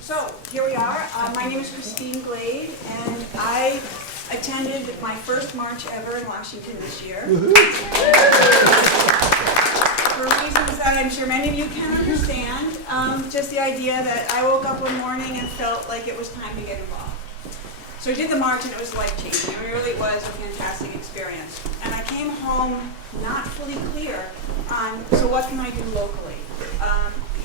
So here we are. My name is Christine Glade, and I attended my first march ever in Washington this year. For reasons that I'm sure many of you can understand, just the idea that I woke up one morning and felt like it was time to get involved. So I did the march and it was life-changing. It really was a fantastic experience. And I came home not fully clear on, so what can I do locally?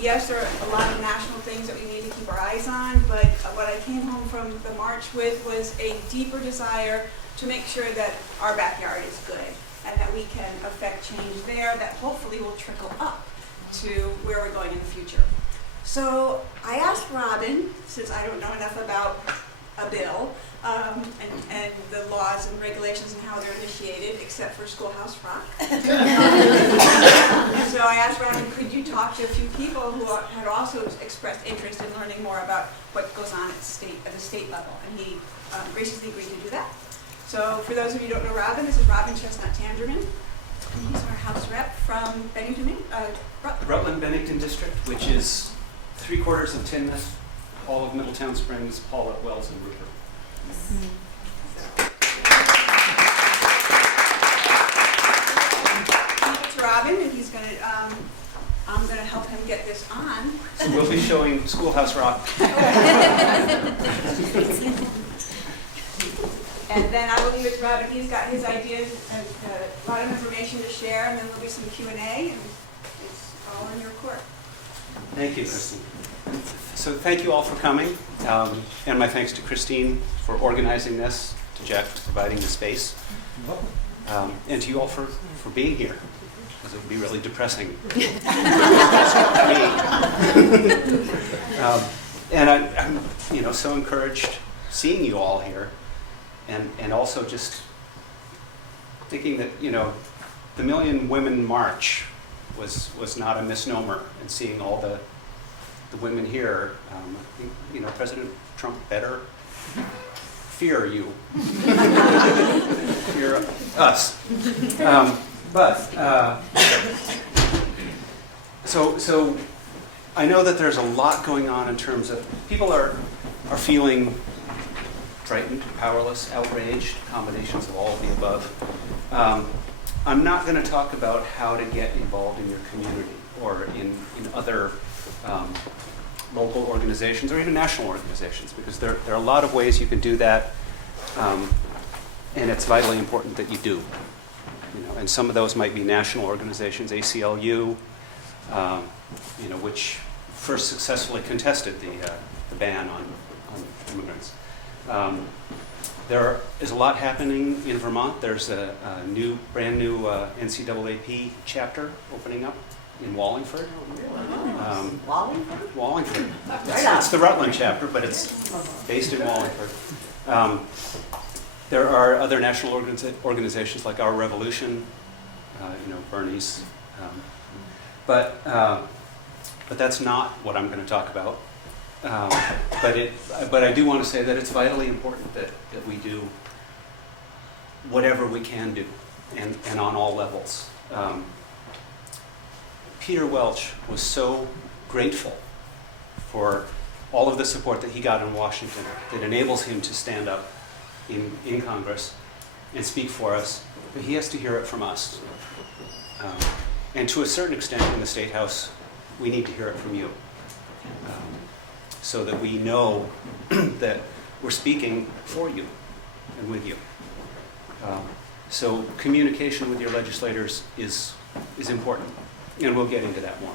Yes, there are a lot of national things that we need to keep our eyes on, but what I came home from the march with was a deeper desire to make sure that our backyard is good and that we can affect change there that hopefully will trickle up to where we're going in the future. So I asked Robin, since I don't know enough about a bill and the laws and regulations and how they're initiated, except for Schoolhouse Rock. And so I asked Robin, could you talk to a few people who had also expressed interest in learning more about what goes on at the state level, and he graciously agreed to do that. So for those of you who don't know Robin, this is Robin Chestnut Tangerman. And he's our House Rep from Bennington, Rutland-Bennington District, which is 3/4 of Teignmouth, all of Middletown Springs, Paulet, Wells, and Rupert. It's Robin, and he's going to, I'm going to help him get this on. So we'll be showing Schoolhouse Rock. And then I will leave it to Robin. He's got his ideas and a lot of information to share, and then there'll be some Q&A, and it's all in your court. Thank you, Christine. So thank you all for coming, and my thanks to Christine for organizing this, to Jack for providing the space, and to you all for being here, because it would be really depressing for me. And I'm so encouraged seeing you all here, and also just thinking that the Million Women March was not a misnomer, and seeing all the women here, I think, President Trump better fear you, fear us. So I know that there's a lot going on in terms of people are feeling frightened, powerless, outraged, combinations of all of the above. I'm not going to talk about how to get involved in your community or in other local organizations or even national organizations, because there are a lot of ways you can do that, and it's vitally important that you do. And some of those might be national organizations, ACLU, which first successfully contested the ban on immigrants. There is a lot happening in Vermont. There's a brand new NCAAP chapter opening up in Wallingford. Wallingford? Wallingford. It's the Rutland chapter, but it's based in Wallingford. There are other national organizations like Our Revolution, Bernie's. But that's not what I'm going to talk about. But I do want to say that it's vitally important that we do whatever we can do, and on all levels. Peter Welch was so grateful for all of the support that he got in Washington that enables him to stand up in Congress and speak for us, but he has to hear it from us. And to a certain extent in the State House, we need to hear it from you, so that we know that we're speaking for you and with you. So communication with your legislators is important, and we'll get into that more.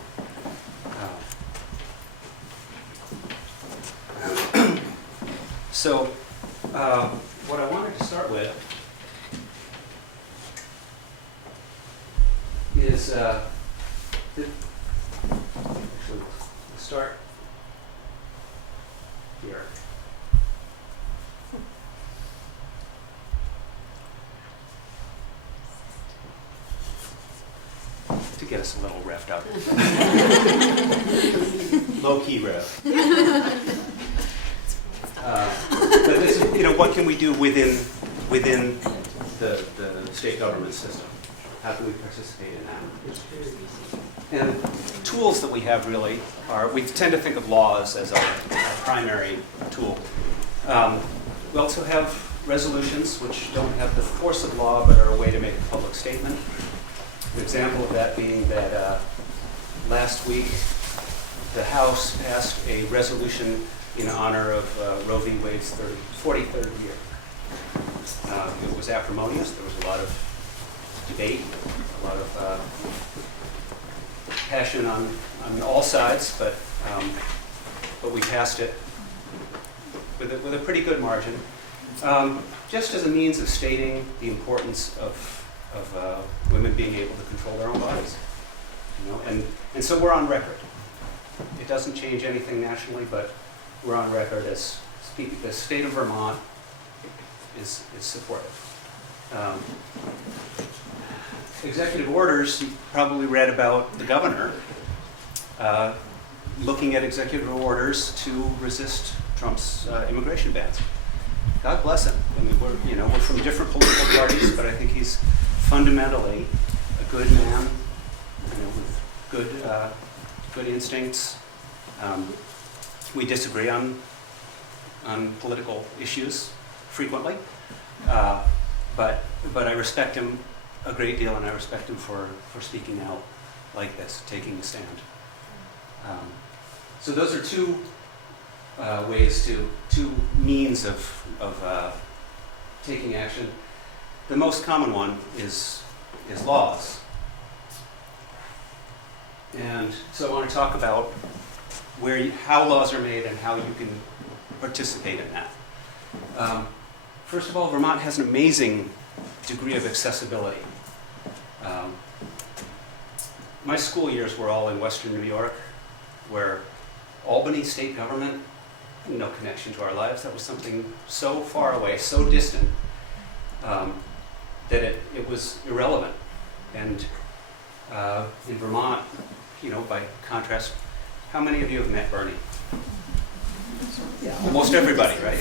So what I wanted to start with is actually, let's start here. To get us a little revved up. Low-key rev. But this is, what can we do within the state government system? How can we participate in that? And the tools that we have really are, we tend to think of laws as our primary tool. We also have resolutions which don't have the force of law but are a way to make a public statement. An example of that being that last week the House passed a resolution in honor of Roe v. Wade's 43rd year. It was acrimonious. There was a lot of debate, a lot of passion on all sides, but we passed it with a pretty good margin, just as a means of stating the importance of women being able to control their own bodies. You know, and so we're on record. It doesn't change anything nationally, but we're on record as the state of Vermont is supportive. Executive orders, you probably read about the governor looking at executive orders to resist Trump's immigration bans. God bless him. I mean, we're from different political parties, but I think he's fundamentally a good man, with good instincts. We disagree on political issues frequently, but I respect him a great deal, and I respect him for speaking out like this, taking a stand. So those are two means of taking action. The most common one is laws. And so I want to talk about how laws are made and how you can participate in that. First of all, Vermont has an amazing degree of accessibility. My school years were all in Western New York, where Albany state government had no connection to our lives. That was something so far away, so distant, that it was irrelevant. And in Vermont, by contrast, how many of you have met Bernie? Yeah. Almost everybody, right?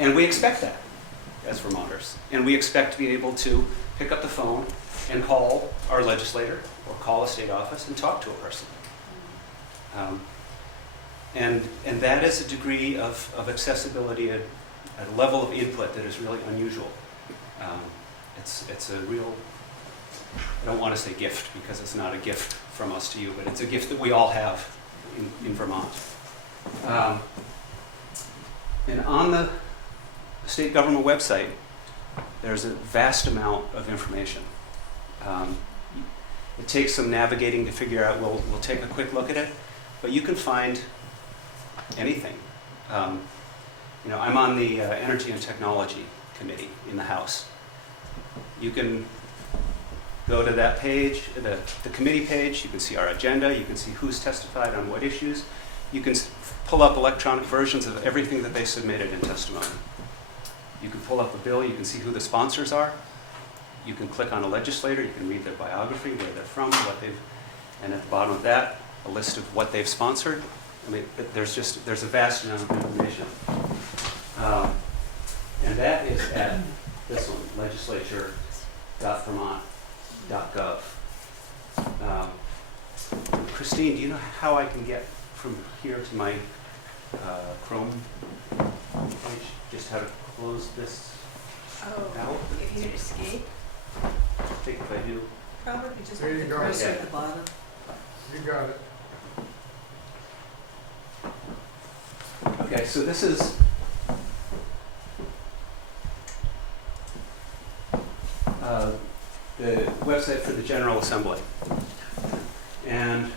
And we expect that as Vermonters. And we expect to be able to pick up the phone and call our legislator or call a state office and talk to a person. And that is a degree of accessibility at a level of input that is really unusual. It's a real, I don't want to say gift because it's not a gift from us to you, but it's a gift that we all have in Vermont. And on the state government website, there's a vast amount of information. It takes some navigating to figure out, we'll take a quick look at it, but you can find anything. I'm on the Energy and Technology Committee in the House. You can go to that page, the committee page, you can see our agenda, you can see who's testified on what issues. You can pull up electronic versions of everything that they submitted in testimony. You can pull up a bill, you can see who the sponsors are. You can click on a legislator, you can read their biography, where they're from, and at the bottom of that, a list of what they've sponsored. I mean, there's a vast amount of information. And that is at this one, legislature.vermont.gov. Christine, do you know how I can get from here to my Chrome page? Just how to close this out? If you hit escape, I think if I do. probably just There put you the go. cursor Yeah. at the bottom. You got it. Okay, so this is the website for the General Assembly. And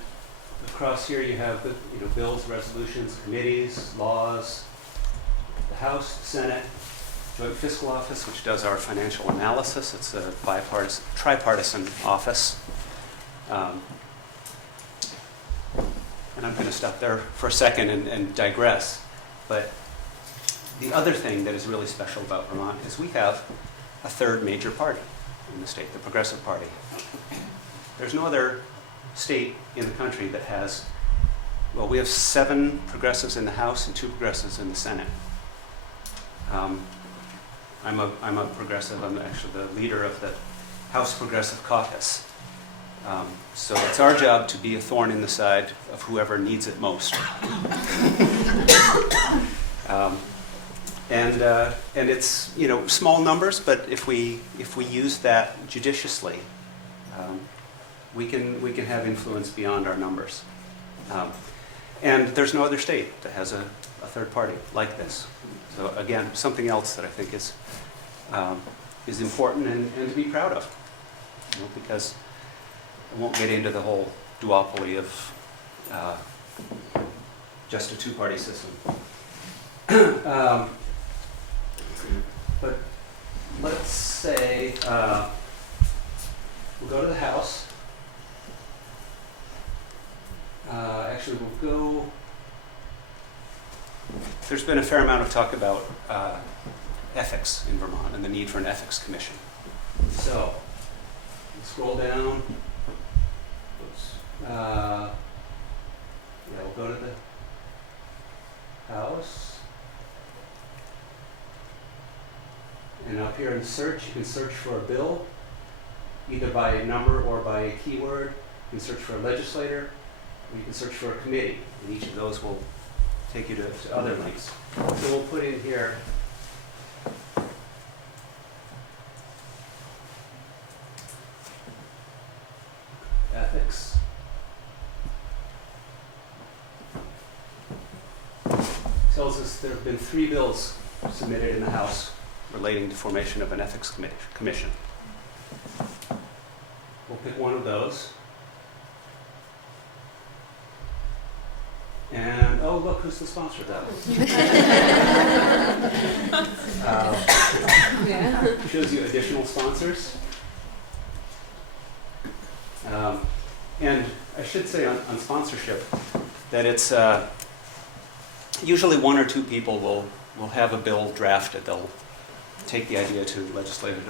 across here you have the bills, resolutions, committees, laws, the House, the Senate, Joint Fiscal Office, which does our financial analysis. It's a tripartisan office. And I'm going to stop there for a second and digress. But the other thing that is really special about Vermont is we have a third major party in the state, the Progressive Party. There's no other state in the country that has, well, we have 7 progressives in the House and 2 progressives in the Senate. I'm a progressive. I'm actually the leader of the House Progressive Caucus. So it's our job to be a thorn in the side of whoever needs it most. And it's, you know, small numbers, but if we use that judiciously, we can have influence beyond our numbers. And there's no other state that has a third party like this. So again, something else that I think is important and to be proud of, you know, because I won't get into the whole duopoly of just a two-party system. But let's say we'll go to the House. Actually, we'll go. There's been a fair amount of talk about ethics in Vermont and the need for an ethics commission. So, scroll down. Oops. Yeah, we'll go to the House. And up here in search, you can search for a bill, either by a number or by a keyword. You can search for a legislator, or you can search for a committee. And each of those will take you to other links. So we'll put in here ethics. Tells us there have been 3 bills submitted in the House relating to formation of an ethics commission. We'll pick one of those. And, oh, look, who's the sponsor of that one? Shows you additional sponsors. And I should say on sponsorship that it's usually 1 or 2 people will have a bill drafted. They'll take the idea to legislative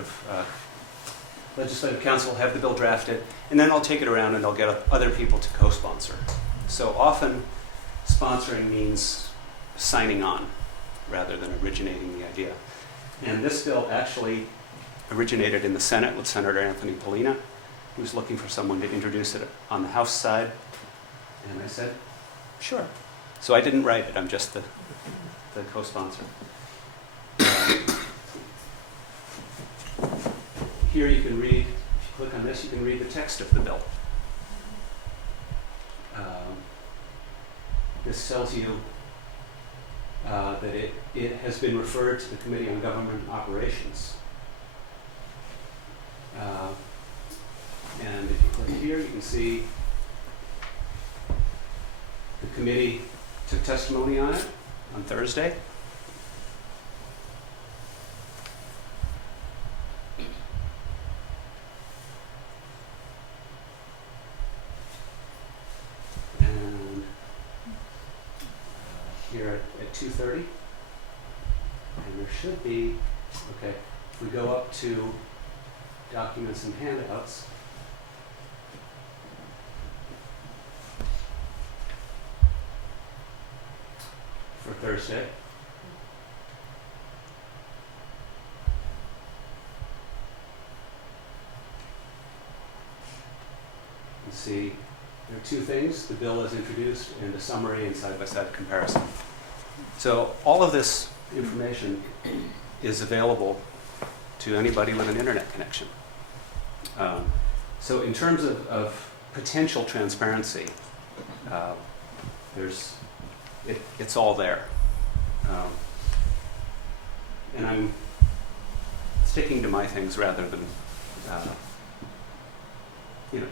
council, have the bill drafted, and then they'll take it around and they'll get other people to co-sponsor. So often sponsoring means signing on rather than originating the idea. And this bill actually originated in the Senate with Senator Anthony Polina, who was looking for someone to introduce it on the House side. And I said, sure. So I didn't write it, I'm just the co-sponsor. Here you can read, if you click on this, you can read the text of the bill. This tells you that it has been referred to the Committee on Government Operations. And if you click here, you can see the committee took testimony on it on Thursday. And here at 2:30. And there should be, okay, if we go up to documents and handouts, for Thursday. You see, there are 2 things, the bill as introduced and a summary and side-by-side comparison. So all of this information is available to anybody with an internet connection. So in terms of potential transparency, it's all there. And I'm sticking to my things rather than,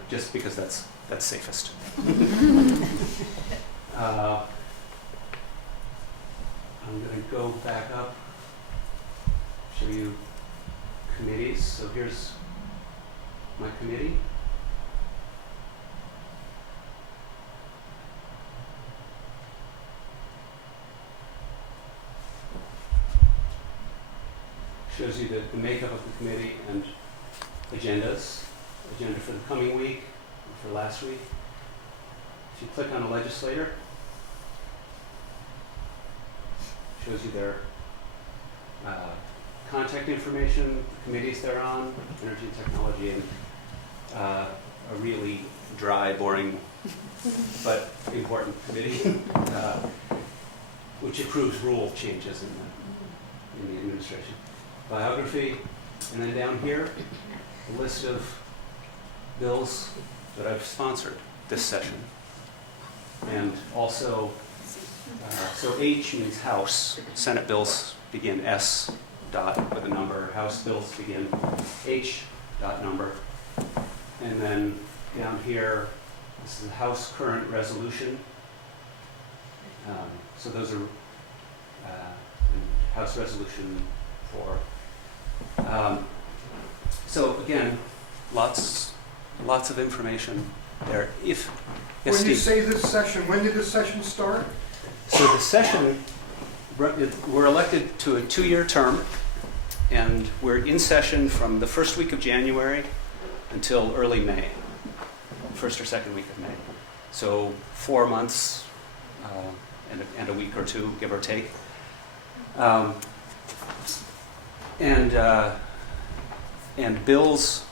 just because that's safest. I'm going to go back up, show you committees. So here's my committee. Shows you the makeup of the committee and agendas. Agenda for the coming week, or for last week. If you click on a legislator, shows you their contact information, the committees they're on, energy and technology, and a really dry, boring, but important committee, which approves rule changes in the administration. Biography, and then down here, a list of bills that I've sponsored this session. And also, so H means House. Senate bills begin S dot with a number. House bills begin H dot number. And then down here, this is the House current resolution. So those are House resolution 4. So again, lots of information there. Yes, When you Steve. say this session, when did this session start? So the session, we're elected to a 2-year term, and we're in session from the first week of January until early May, first or second week of May. So 4 months and a week or two, give or take. And bills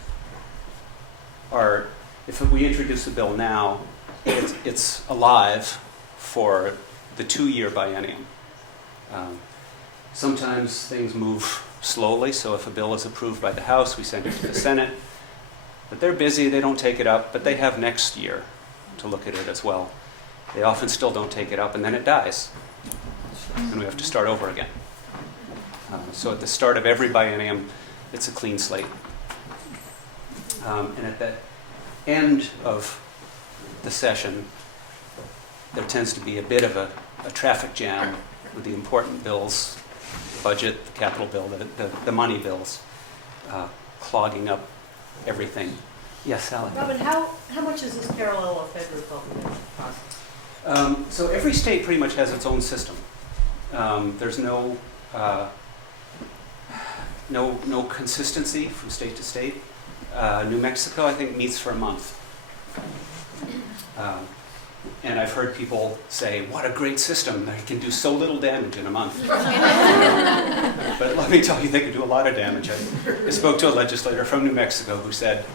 are, if we introduce a bill now, it's alive for the 2-year biennium. Sometimes things move slowly, so if a bill is approved by the House, we send it to the Senate. But they're busy, they don't take it up, but they have next year to look at it as well. They often still don't take it up, and then it dies. And we have to start over again. So at the start of every biennium, it's a clean slate. And at the end of the session, there tends to be a bit of a traffic jam with the important bills, the budget, the capital bill, the money bills, clogging up everything. Yes, Sally? Robin, how much is this parallel of Fed Republican process? So every state pretty much has its own system. There's no consistency from state to state. New Mexico, I think, meets for a month. And I've heard people say, what a great system. They can do so little damage in a month. But let me tell you, they can do a lot of damage. I spoke to a legislator from New Mexico who said,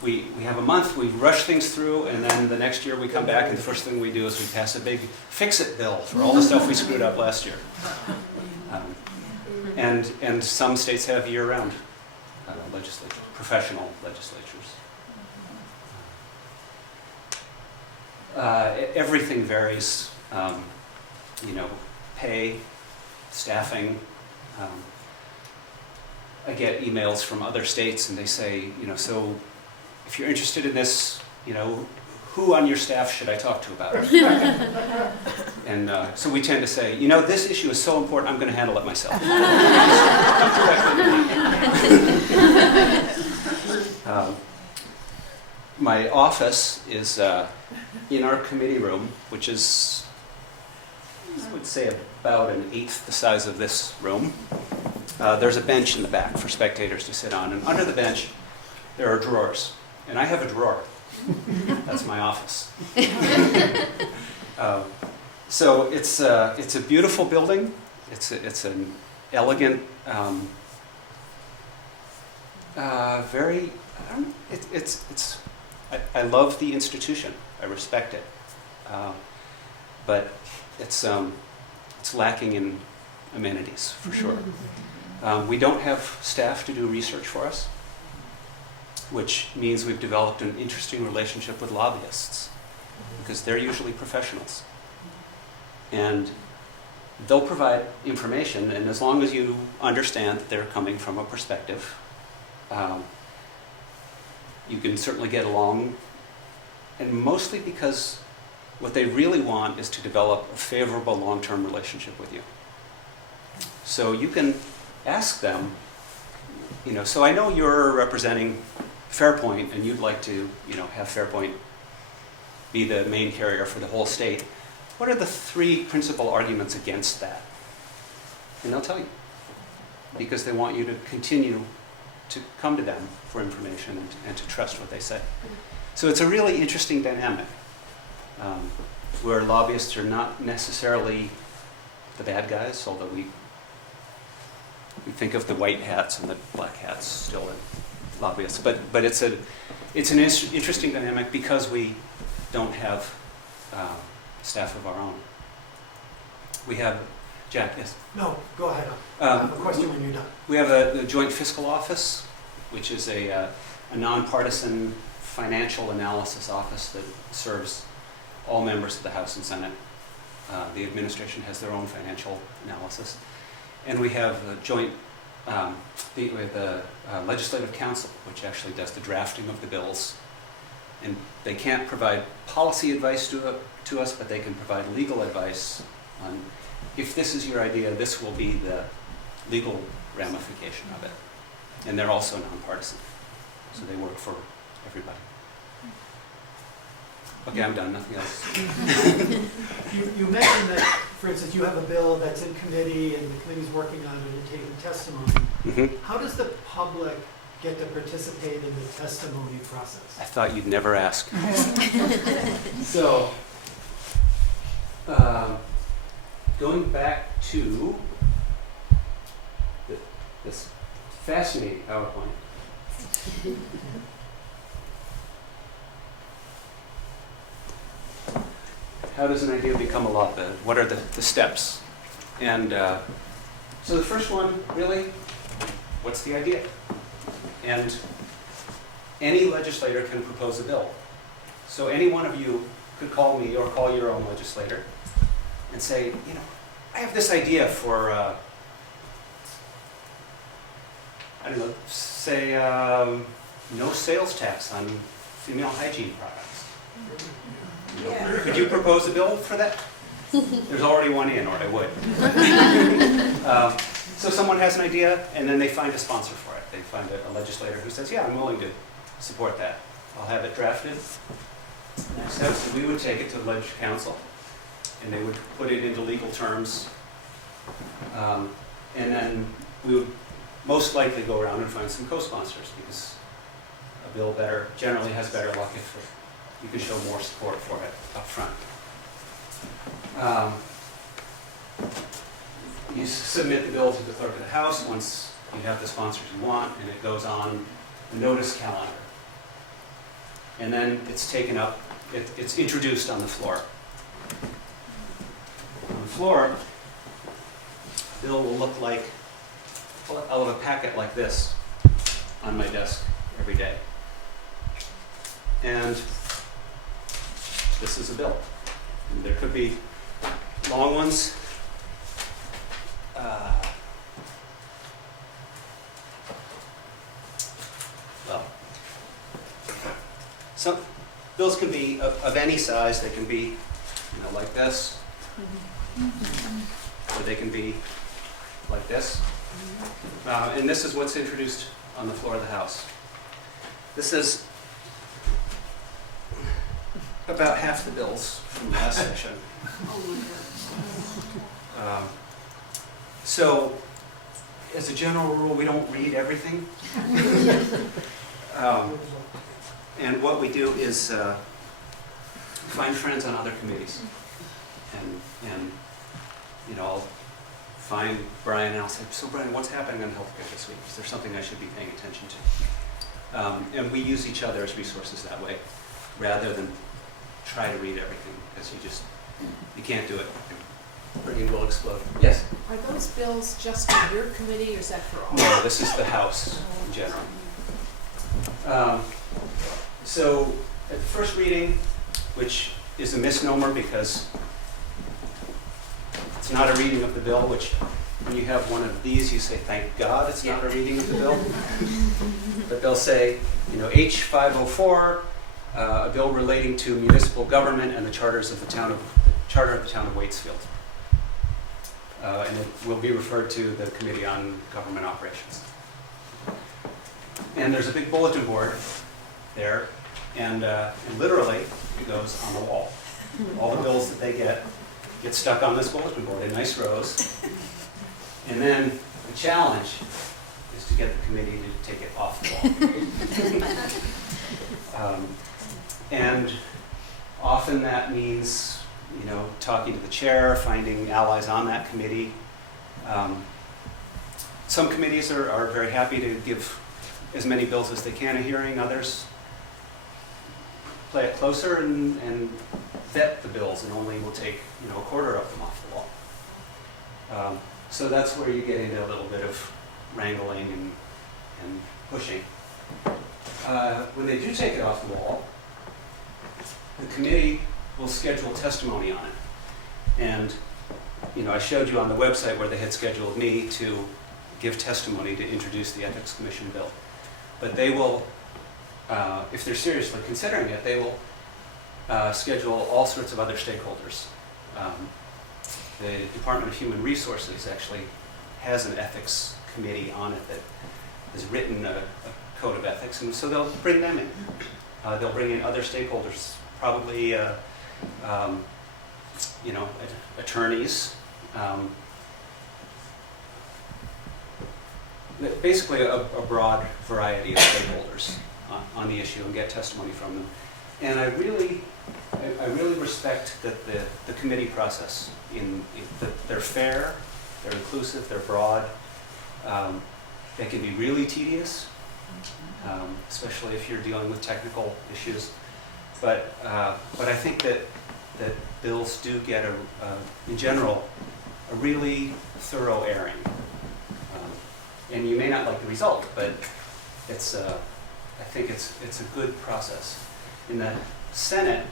we have a month, we rush things through, and then the next year we come back, and the first thing we do is we pass a big fix-it bill for all the stuff we screwed up last year. And some states have year-round legislatures, professional legislatures. Everything varies, pay, staffing. I get emails from other states and they say, so if you're interested in this, who on your staff should I talk to about it? And so we tend to say, this issue is so important, I'm going to handle it myself. My office is in our committee room, which is, I would say, about 1/8 the size of this room. There's a bench in the back for spectators to sit on, and under the bench there are drawers, and I have a drawer. That's my office. So it's a beautiful building. It's an elegant, very. I love the institution. I respect it, but it's lacking in amenities for sure. We don't have staff to do research for us, which means we've developed an interesting relationship with lobbyists, because they're usually professionals. And they'll provide information, and as long as you understand that they're coming from a perspective, you can certainly get along, and mostly because what they really want is to develop a favorable long-term relationship with you. So you can ask them, so I know you're representing Fairpoint, and you'd like to, have Fairpoint be the main carrier for the whole state. What are the 3 principal arguments against that? And they'll tell you, because they want you to continue to come to them for information and to trust what they say. So it's a really interesting dynamic, where lobbyists are not necessarily the bad guys, although we think of the white hats and the black hats still lobbyists. But it's an interesting dynamic because we don't have staff of our own. We have, Jack, yes? No, go ahead. I have a question when you're done. We have a joint fiscal office, which is a nonpartisan financial analysis office that serves all members of the House and Senate. The administration has their own financial analysis. And we have a joint, we have the Legislative Council, which actually does the drafting of the bills. And they can't provide policy advice to us, but they can provide legal advice on, if this is your idea, this will be the legal ramification of it. And they're also nonpartisan, so they work for everybody. Okay, I'm done, nothing else. You mentioned that, for instance, you have a bill that's in committee and the committee's working on it and taking testimony. Mhm. How does the public get to participate in the testimony I process? thought you'd never ask. So, going back to this fascinating PowerPoint. How does an idea become a law? What are the steps? And so the first one, really, what's the idea? And any legislator can propose a bill. So any one of you could call me or call your own legislator and say, you know, I have this idea for, I don't know, say no sales tax on female hygiene products. Yeah. Could you propose a bill for that? There's already one in, or I would. So someone has an idea, and then they find a sponsor for it. They find a legislator who says, yeah, I'm willing to support that. I'll have it drafted. Next steps, we would take it to the Legislative Council, and they would put it into legal terms. And then we would most likely go around and find some co-sponsors, because a bill generally has better luck if you can show more support for it up front. You submit the bill to the clerk of the House once you have the sponsors you want, and it goes on the notice calendar. And then it's taken up, it's introduced on the floor. On the floor, the bill will look like, I'll have a packet like this on my desk every day. And this is a bill. And there could be long ones. Well, some bills can be of any size. They can be, like this, or they can be like this. And this is what's introduced on the floor of the House. This is about half the bills from last session. So, as a general rule, we don't read everything. And what we do is find friends on other committees. And I'll find Brian and I'll say, so Brian, what's happening on healthcare this week? Is there something I should be paying attention to? And we use each other as resources that way, rather than try to read everything, because you can't do it. Your brain will explode. Yes? Are those bills just for your committee, or is that for all? No, this is the House in general. So at the first reading, which is a misnomer because it's not a reading of the bill, which when you have one of these, you say, thank God it's not a reading of the bill. But they'll say, H504, a bill relating to municipal government and the charter of the town of Waitsfield. And it will be referred to the Committee on Government Operations. And there's a big bulletin board there, and literally it goes on the wall. All the bills that they get stuck on this bulletin board in nice rows. And then the challenge is to get the committee to take it off the wall. And often that means, talking to the chair, finding allies on that committee. Some committees are very happy to give as many bills as they can a hearing. Others play it closer and vet the bills and only will take, you know, a quarter of them off the wall. So that's where you get into a little bit of wrangling and pushing. When they do take it off the wall, the committee will schedule testimony on it. And, you know, I showed you on the website where they had scheduled me to give testimony to introduce the Ethics Commission bill. But they will, if they're seriously considering it, they will schedule all sorts of other stakeholders. The Department of Human Resources actually has an ethics committee on it that has written a code of ethics, and so they'll bring them in. They'll bring in other stakeholders, probably you know, attorneys. Basically a broad variety of stakeholders on the issue and get testimony from them. And I really respect that the committee process, that they're fair, they're inclusive, they're broad. They can be really tedious, especially if you're dealing with technical issues. But I think that bills do get, in general, a really thorough airing. And you may not like the result, but it's, I think it's a good process. In the Senate,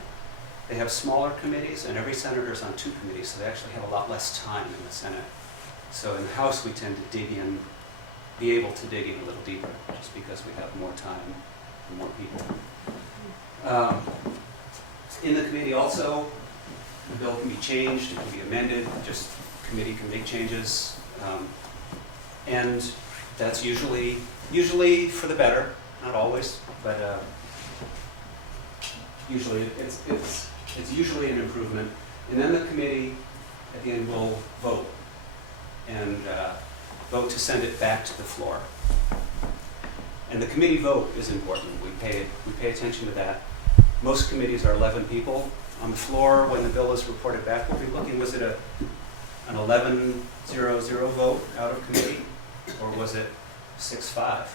they have smaller committees, and every senator is on 2 committees, so they actually have a lot less time in the Senate. So in the House, we tend to dig in, be able to dig in a little deeper, just because we have more time and more people. In the committee also, the bill can be changed, it can be amended, just committee can make changes. And that's usually for the better, not always, but usually it's usually an improvement. And then the committee at the end will vote and vote to send it back to the floor. And the committee vote is important. We pay attention to that. Most committees are 11 people. On the floor, when the bill is reported back, we'll be looking, was it an 11-0-0 vote out of committee? Or was it 6-5?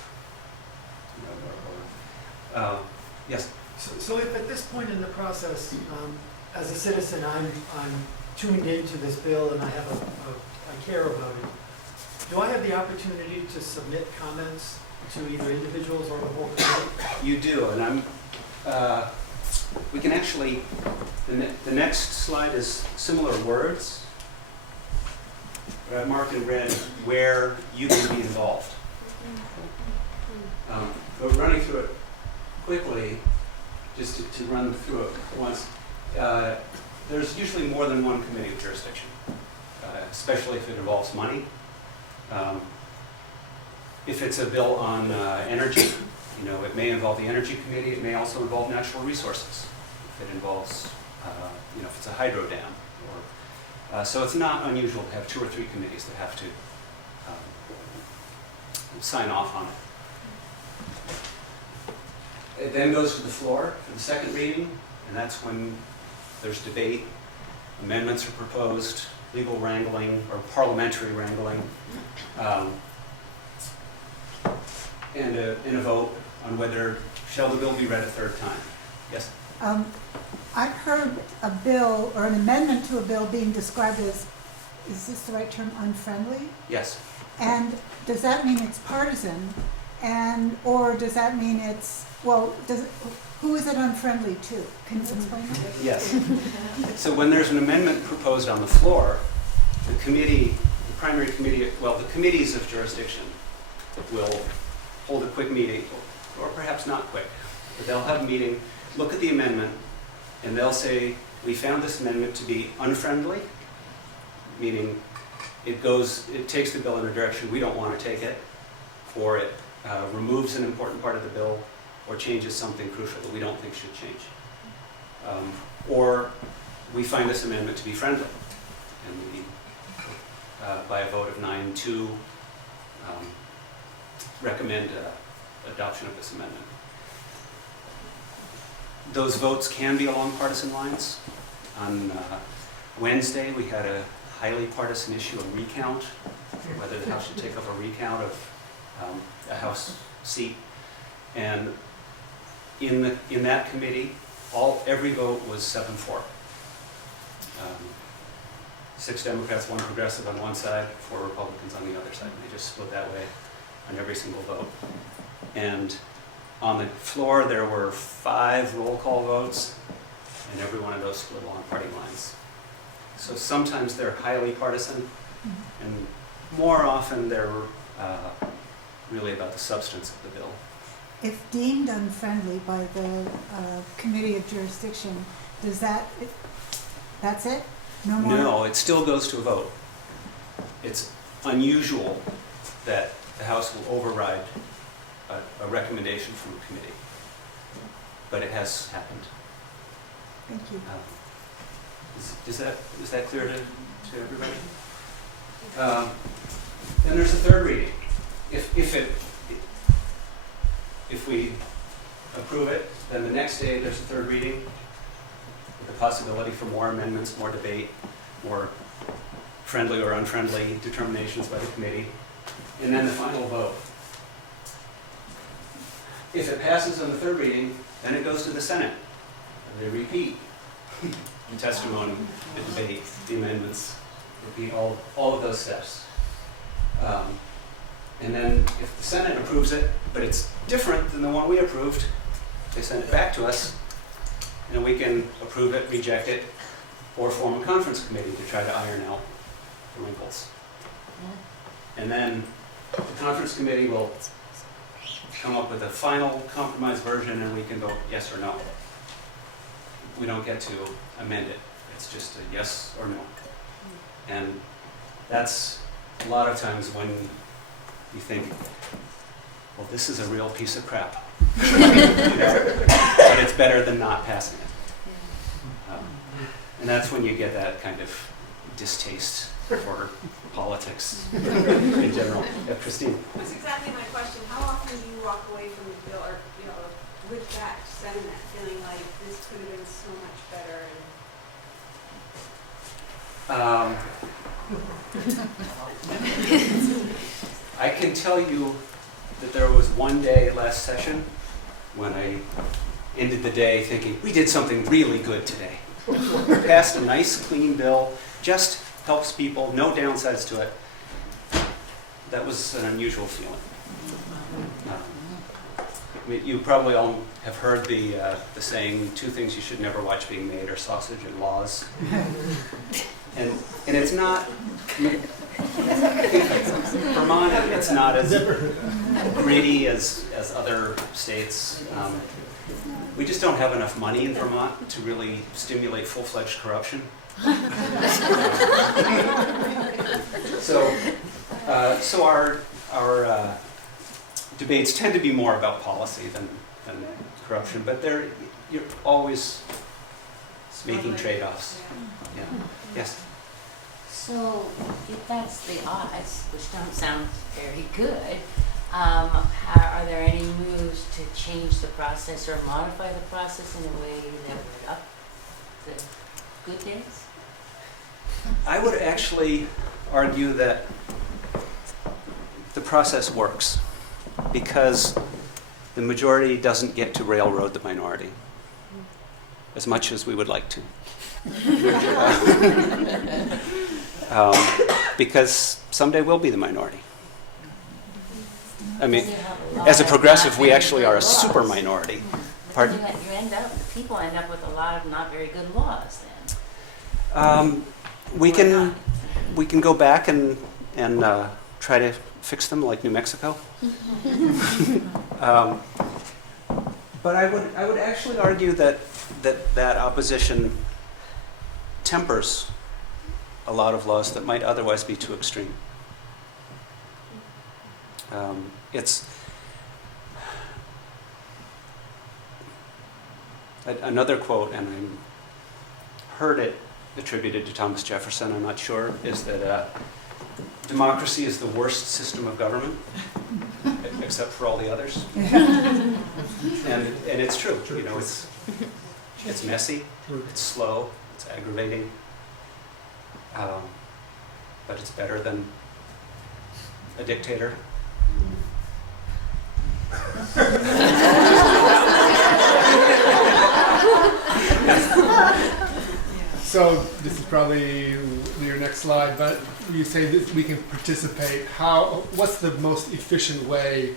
Yes? So if at this point in the process, as a citizen, I'm tuned into this bill and I care about it, do I have the opportunity to submit comments to either individuals or the whole committee? You do, and we can actually, the next slide is similar words, but I've marked in red where you can be involved. But running through it quickly, just to run through it once, there's usually more than one committee of jurisdiction, especially if it involves money. If it's a bill on energy, you know, it may involve the Energy Committee. It may also involve natural resources. If it involves, you know, if it's a hydro dam, or so it's not unusual to have 2 or 3 committees that have to sign off on it. It then goes to the floor for the second reading, and that's when there's debate, amendments are proposed, legal wrangling or parliamentary wrangling, and a vote on whether shall the bill be read a 3rd time. Yes? I've heard a bill or an amendment to a bill being described as, is this the right term, unfriendly? Yes. And does that mean it's partisan? Or does that mean it's, well, who is it unfriendly to? Can you explain that? Yes. So when there's an amendment proposed on the floor, the committee, the primary committee, well, the committees of jurisdiction will hold a quick meeting, or perhaps not quick, but they'll have a meeting, look at the amendment, and they'll say, we found this amendment to be unfriendly, meaning it takes the bill in a direction we don't want to take it, or it removes an important part of the bill, or changes something crucial that we don't think should change. Or we find this amendment to be friendly, and we, by a vote of 9-2, recommend adoption of this amendment. Those votes can be along partisan lines. On Wednesday, we had a highly partisan issue, a recount, whether the House should take up a recount of a House seat. And in that committee, every vote was 7-4. 6 Democrats, 1 progressive on one side, 4 Republicans on the other side. And they just split that way on every single vote. And on the floor, there were 5 roll call votes, and every one of those split along party lines. So sometimes they're highly partisan, and more often they're really about the substance of the bill. If deemed unfriendly by the Committee of Jurisdiction, that's it? No more? No, it still goes to a vote. It's unusual that the House will override a recommendation from a committee, but it has happened. Thank you. Is that clear to everybody? Then there's a third reading. If we approve it, then the next day there's a third reading with the possibility for more amendments, more debate, more friendly or unfriendly determinations by the committee, and then the final vote. If it passes on the third reading, then it goes to the Senate. They repeat the testimony, the debate, the amendments, repeat all of those steps. And then if the Senate approves it, but it's different than the one we approved, they send it back to us, and we can approve it, reject it, or form a conference committee to try to iron out the wrinkles. And then the conference committee will come up with a final compromise version, and we can vote yes or no. We don't get to amend it. It's just a yes or no. And that's a lot of times when you think, well, this is a real piece of crap. You know? But it's better than not passing it. And that's when you get that kind of distaste for politics in general. Yeah, Christine. That's exactly my question. How often do you walk away from the bill, or with that sentiment, feeling like this could have been so much better? I can tell you that there was one day last session when I ended the day thinking, we did something really good today. We passed a nice, clean bill, just helps people, no downsides to it. That was an unusual feeling. You probably all have heard the saying, 2 things you should never watch being made are sausage and laws. And it's not, Vermont, it's not as gritty as other states. We just don't have enough money in Vermont to really stimulate full-fledged corruption. So our debates tend to be more about policy than corruption, but you're always making trade-offs. Yeah. Yes. So if that's the odds, which don't sound very good, are there any moves to change the process or modify the process in a way that would up the good days? I would actually argue that the process works because the majority doesn't get to railroad the minority as much as we would like to. Because someday we'll be the minority. I mean, as a progressive, we actually are a super minority. Pardon? People end up with a lot of not very good laws then. We can go back and try to fix them like New Mexico. But I would actually argue that opposition tempers a lot of laws that might otherwise be too extreme. It's another quote, and I heard it attributed to Thomas Jefferson, I'm not sure, is that democracy is the worst system of government, except for all the others. And it's true. You know, it's messy, it's slow, it's aggravating, but it's better than a dictator. So this is probably your next slide, but you say that we can participate. What's the most efficient way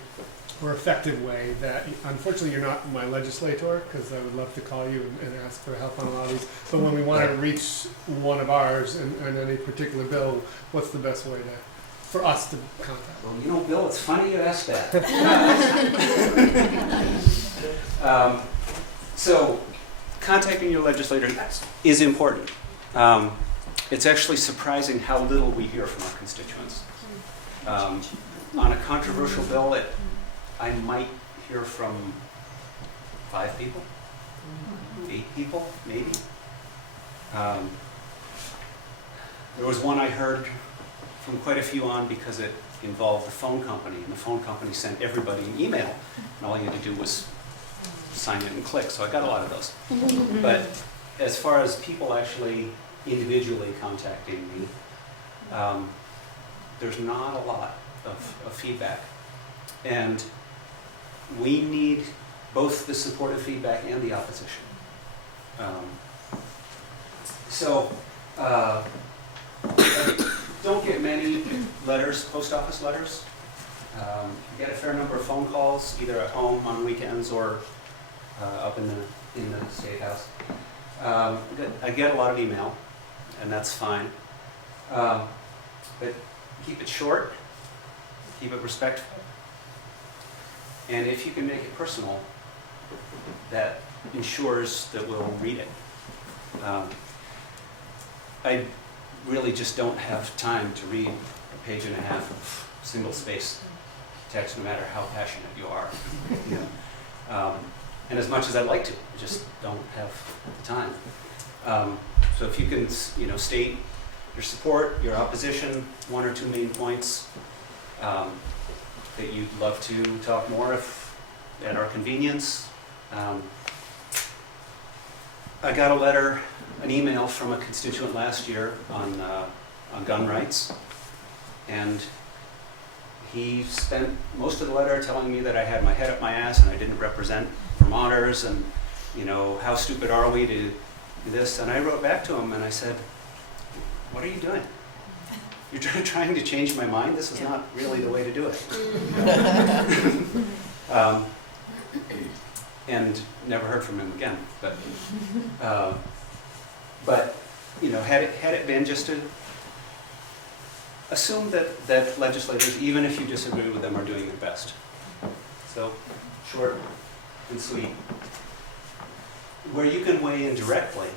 or effective way that, unfortunately you're not my legislator, because I would love to call you and ask for help on a lot of these, but when we want to reach one of ours and any particular bill, what's the best way for us to contact? Well, you know, Bill, it's funny you asked that. So, contacting your legislator is important. It's actually surprising how little we hear from our constituents. On a controversial bill, I might hear from 5 people, 8 people, maybe. There was one I heard from quite a few on because it involved the phone company, and the phone company sent everybody an email, and all you had to do was sign it and click, so I got a lot of those. But as far as people actually individually contacting me, there's not a lot of feedback. And we need both the supportive feedback and the opposition. Don't get many letters, post office letters. Get a fair number of phone calls, either at home on weekends or up in the State House. I get a lot of email, and that's fine. But keep it short, keep it respectful, and if you can make it personal, that ensures that we'll read it. I really just don't have time to read a page and a half of single-space text, no matter how passionate you are. You know? And as much as I'd like to, I just don't have the time. So if you can, state your support, your opposition, 1 or 2 main points that you'd love to talk more if at our convenience. I got a letter, an email from a constituent last year on gun rights, and he spent most of the letter telling me that I had my head up my ass and I didn't represent Vermonters, and how stupid are we to do this? And I wrote back to him and I said, "What are you doing? You're trying to change my mind? This is not really the way to do it." And never heard from him again. But had it been just to assume that legislators, even if you disagree with them, are doing their best. So, short and sweet. Where you can weigh in directly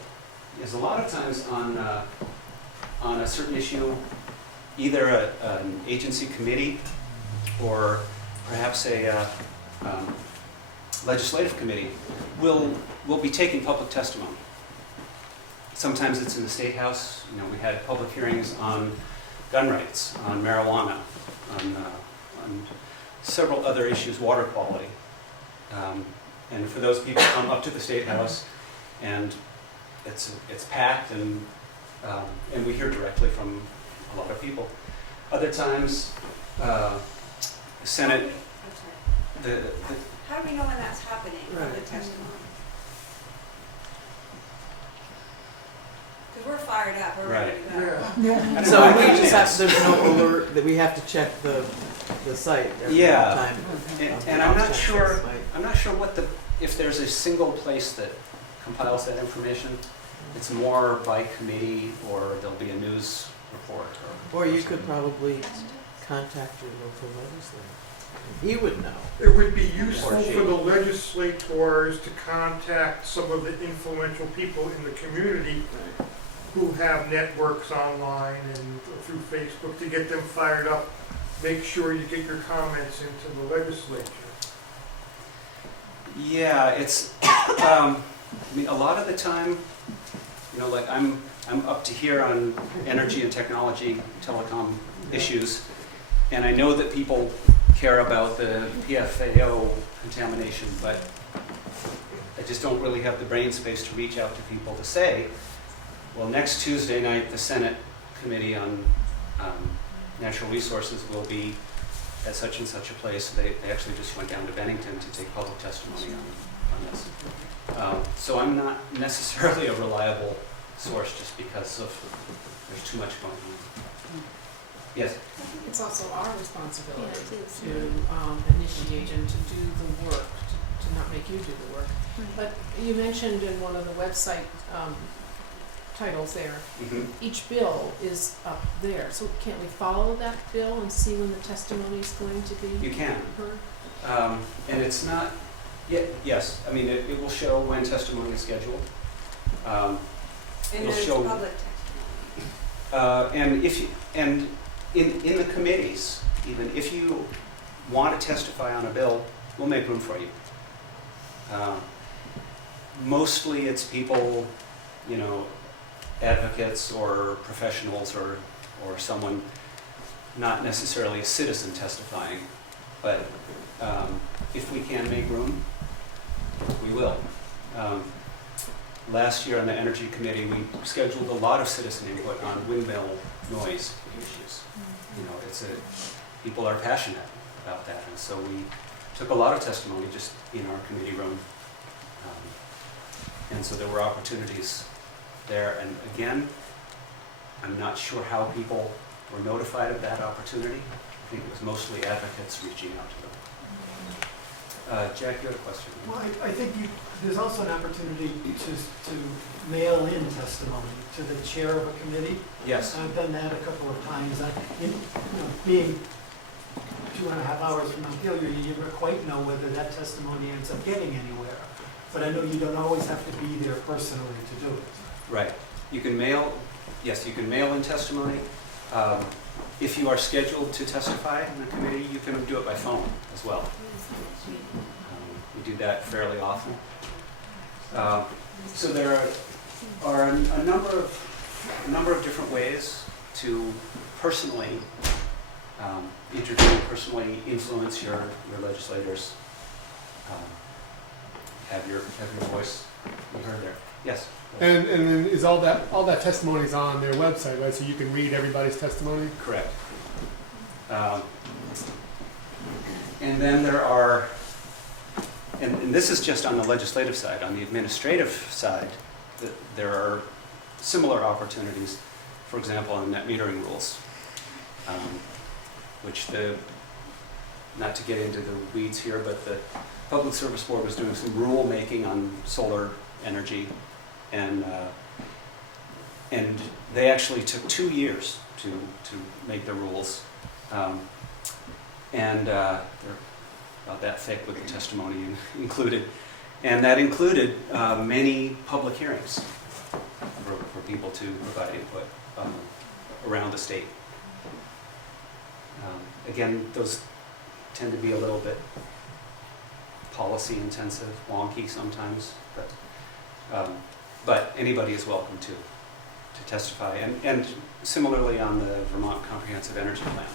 is a lot of times on a certain issue, either an agency committee or perhaps a legislative committee will be taking public testimony. Sometimes it's in the State House. We had public hearings on gun rights, on marijuana, on several other issues, water quality. And for those people come up to the State House, and it's packed, and we hear directly from a lot of people. Other times, Senate, How do we know when that's happening, the testimony? Because we're fired up, we're ready to go. Yeah. So we just have, there's no alert that we have to check the site every time. And I'm not sure if there's a single place that compiles that information. It's more by committee, or there'll be a news report. Or you could probably contact your local legislator. He would know. It would be useful for the legislators to contact some of the influential people in the community who have networks online and through Facebook to get them fired up. Make sure you get your comments into the legislature. Yeah, it's. A lot of the time, like I'm up to here on energy and technology, telecom issues, and I know that people care about the PFAO contamination, but I just don't really have the brain space to reach out to people to say, well, next Tuesday night, the Senate Committee on Natural Resources will be at such and such a place. They actually just went down to Bennington to take public testimony on this. So I'm not necessarily a reliable source just because of there's too much going on. Yes? I think it's also our responsibility Yeah, it is. to initiate and to do the work, to not make you do the work. But you mentioned in one of the website titles there, each bill is up there. So can't we follow that bill and see when the testimony is going to be You can. heard? And it's not, yes, I mean, it will show when testimony is scheduled. And It'll then it's show- public testimony. And if you, and in the committees, even if you want to testify on a bill, we'll make room for you. Mostly it's people, you know, advocates or professionals or someone not necessarily a citizen testifying, but if we can make room, we will. Last year on the Energy Committee, we scheduled a lot of citizen input on windmill noise issues. You know, people are passionate about that, and so we took a lot of testimony just in our committee room. And so there were opportunities there, and again, I'm not sure how people were notified of that opportunity. I think it was mostly advocates reaching out to them. Jack, you had a question? Well, I think there's also an opportunity to mail in testimony to the chair of a committee. Yes. I've done that a couple of times. Being 2.5 hours from Montpelier, you never quite know whether that testimony ends up getting anywhere. But I know you don't always have to be there personally to do it. Right. You can mail, yes, you can mail in testimony. If you are scheduled to testify in the committee, you can do it by phone as well. We do that fairly often. So there are a number of different ways to personally intervene, personally influence your legislators. Have your voice be heard there. Yes. And then is all that testimony is on their website, right? So you can read everybody's testimony? Correct. And then there are, and this is just on the legislative side. On the administrative side, there are similar opportunities. For example, on net metering rules, which not to get into the weeds here, but the Public Service Board was doing some rule making on solar energy, and they actually took 2 years to make the rules, and they're about that thick with the testimony included, and that included many public hearings for people to provide input around the state. Again, those tend to be a little bit policy intensive, wonky sometimes, but anybody is welcome to testify. And similarly on the Vermont Comprehensive Energy Plan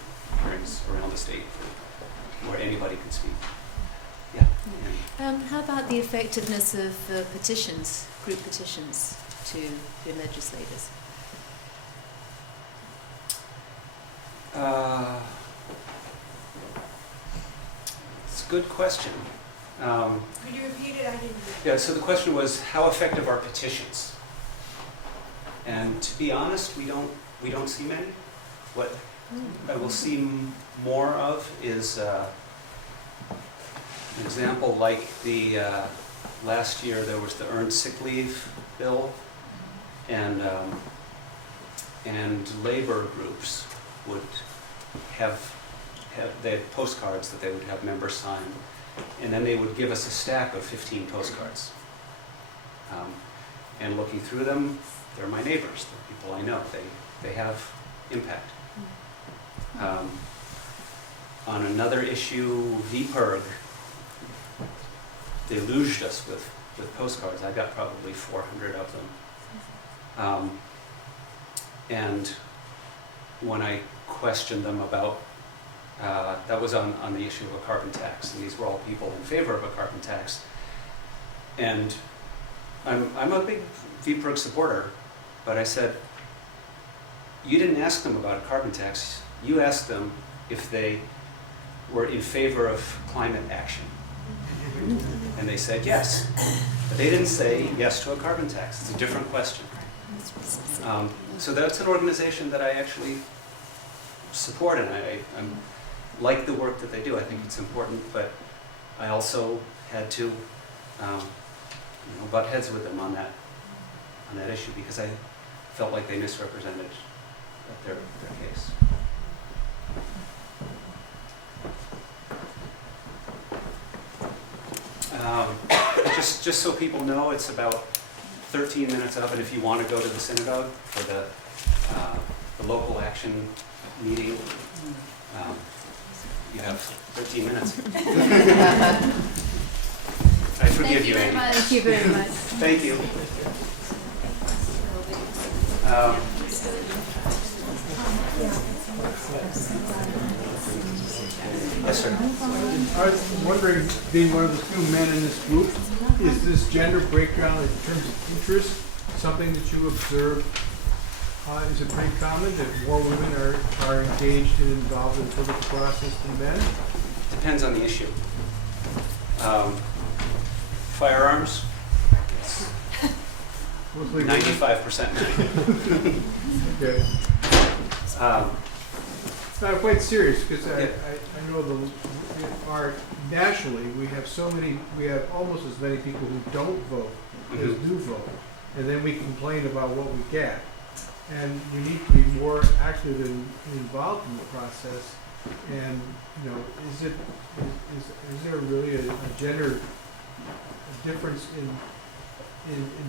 hearings around the state where anybody can speak. Yeah. How about the effectiveness of petitions, group petitions to your legislators? It's a good question. Could you repeat it? I didn't. Yeah, so the question was, how effective are petitions? And to be honest, we don't see many. What I will see more of is an example like the last year there was the earned sick leave bill, and labor groups would they had postcards that they would have members sign, and then they would give us a stack of 15 postcards. And looking through them, they're my neighbors, they're people I know, they have impact. On another issue, VPIRG, they deluged us with postcards. I got probably 400 of them. And when I questioned them about, that was on the issue of a carbon tax, and these were all people in favor of a carbon tax. And I'm a big VPIRG supporter, but I said, you didn't ask them about a carbon tax. You asked them if they were in favor of climate action. And they said yes. But they didn't say yes to a carbon tax. It's a different question. So that's an organization that I actually support, and I like the work that they do. I think it's important, but I also had to butt heads with them on that issue because I felt like they misrepresented their case. Just so people know, it's about 13 minutes up, and if you want to go to the synagogue for the local action meeting, you have 13 minutes. I forgive you, Amy. Thank you very much. Thank you. Yes, sir. I was wondering, being one of the few men in this group, is this gender breakdown in terms of interest something that you observe? Is it pretty common that more women are engaged and involved in the political process than men? Depends on the issue. Firearms, Mostly 95% men. Okay. No, I'm quite serious because Yeah. I know nationally we have almost as many people who don't vote as do vote, and then we complain about what we get. And we need to be more active and involved in the process. And is there really a gender difference in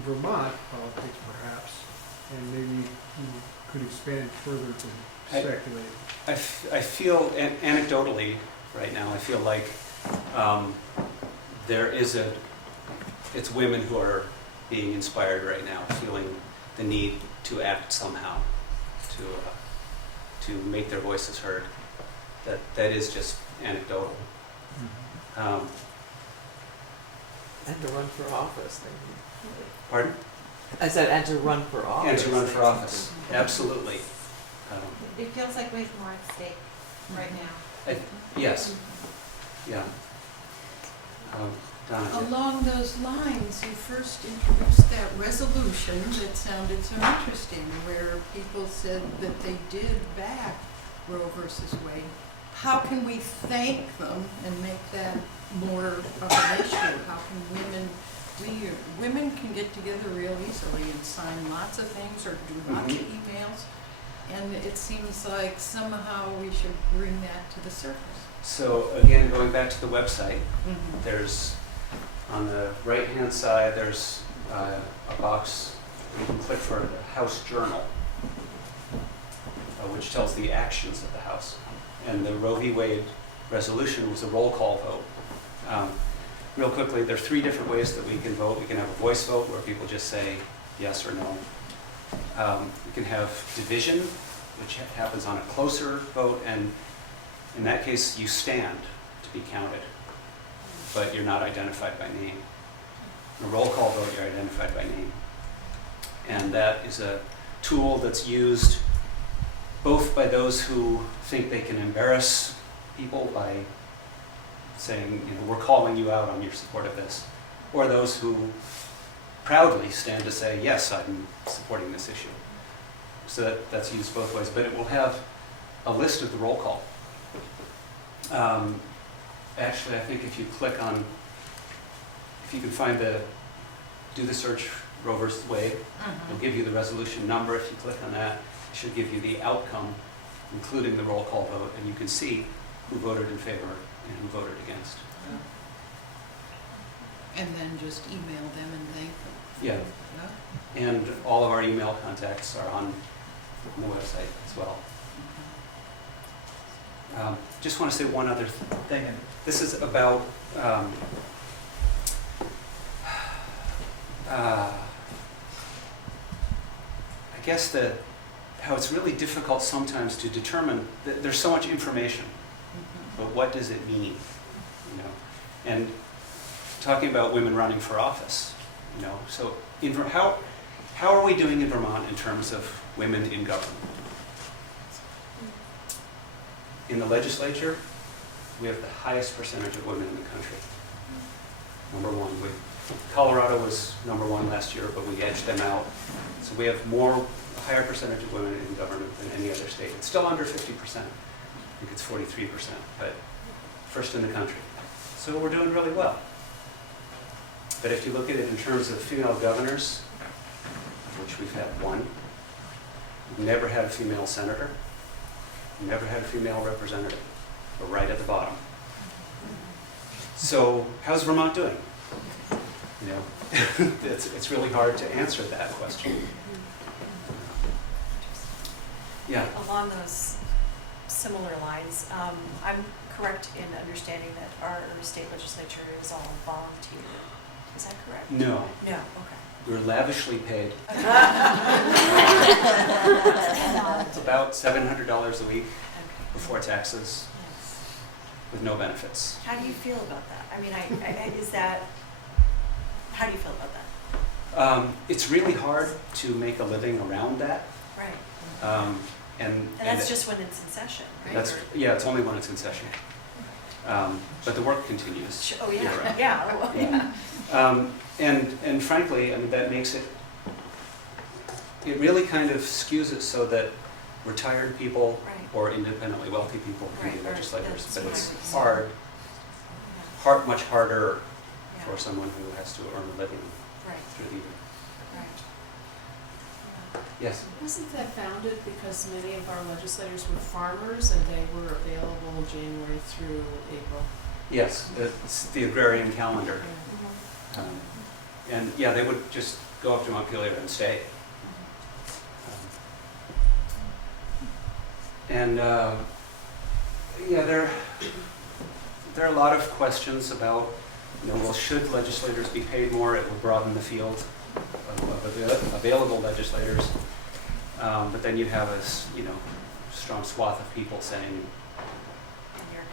Vermont politics, perhaps? And maybe you could expand further to speculate. I feel, anecdotally right now, I feel like it's women who are being inspired right now, feeling the need to act somehow, to make their voices heard. That is just anecdotal. And to run for office. Pardon? I said, and to run for office. And to run for office, absolutely. It feels like we have more at stake right now. Yes. Yeah. Donna. Along those lines, you first introduced that resolution that sounded so interesting, where people said that they did back Roe versus Wade. How can we thank them and make that more of an issue? How can women can get together real easily and sign lots of things or do lots of emails, and it seems like somehow we should bring that to the surface. So again, going back to the website, there's on the right-hand side, there's a box you can click for the House Journal, which tells the actions of the House. And the Roe v. Wade resolution was a roll call vote. Real quickly, there are 3 different ways that we can vote. We can have a voice vote where people just say yes or no. We can have division, which happens on a closer vote, and in that case, you stand to be counted, but you're not identified by name. In a roll call vote, you're identified by name. And that is a tool that's used both by those who think they can embarrass people by saying, we're calling you out on your support of this, or those who proudly stand to say, yes, I'm supporting this issue. So that's used both ways, but it will have a list of the roll call. Actually, I think if you click on, if you can find do the search Roe versus Wade, it'll give you the resolution number. If you click on that, it should give you the outcome, including the roll call vote, and you can see who voted in favor and who voted against. And then just email them and thank them. Yeah. And all of our email contacts are on the website as well. Just want to say one other thing. This is about I guess how it's really difficult sometimes to determine that there's so much information, but what does it mean? And talking about women running for office, so how are we doing in Vermont in terms of women in government? In the legislature, we have the highest percentage of women in the country. Number one. Colorado was number one last year, but we edged them out. So we have a higher percentage of women in government than any other state. It's still under 50%. I think it's 43%, but first in the country. So we're doing really well. But if you look at it in terms of female governors, which we've had one, we've never had a female senator, we've never had a female representative. We're right at the bottom. So how's Vermont doing? You know, it's really hard to answer that question. Yeah. Along those similar lines, I'm correct in understanding that our state legislature is all volunteer. Is that correct? No. No, okay. We're lavishly paid. About $700 a week before taxes, with no benefits. How do you feel about that? I mean, is that, how do you feel about that? It's really hard to make a living around that. Right. And that's just when it's in session, right? Yeah, it's only when it's in session. But the work continues. Oh, yeah, year-round. yeah, well, yeah. And frankly, I mean, that makes it really kind of skews it so that retired people or independently wealthy people can be legislators, but it's much harder for someone who has to earn a living through the year. Yes? Wasn't that founded because many of our legislators were farmers and they were available January through April? Yes, it's the agrarian calendar. And yeah, they would just go up to Montpelier and stay. Yeah, there are a lot of questions about, well, should legislators be paid more? It will broaden the field of available legislators. But then you have a strong swath of people saying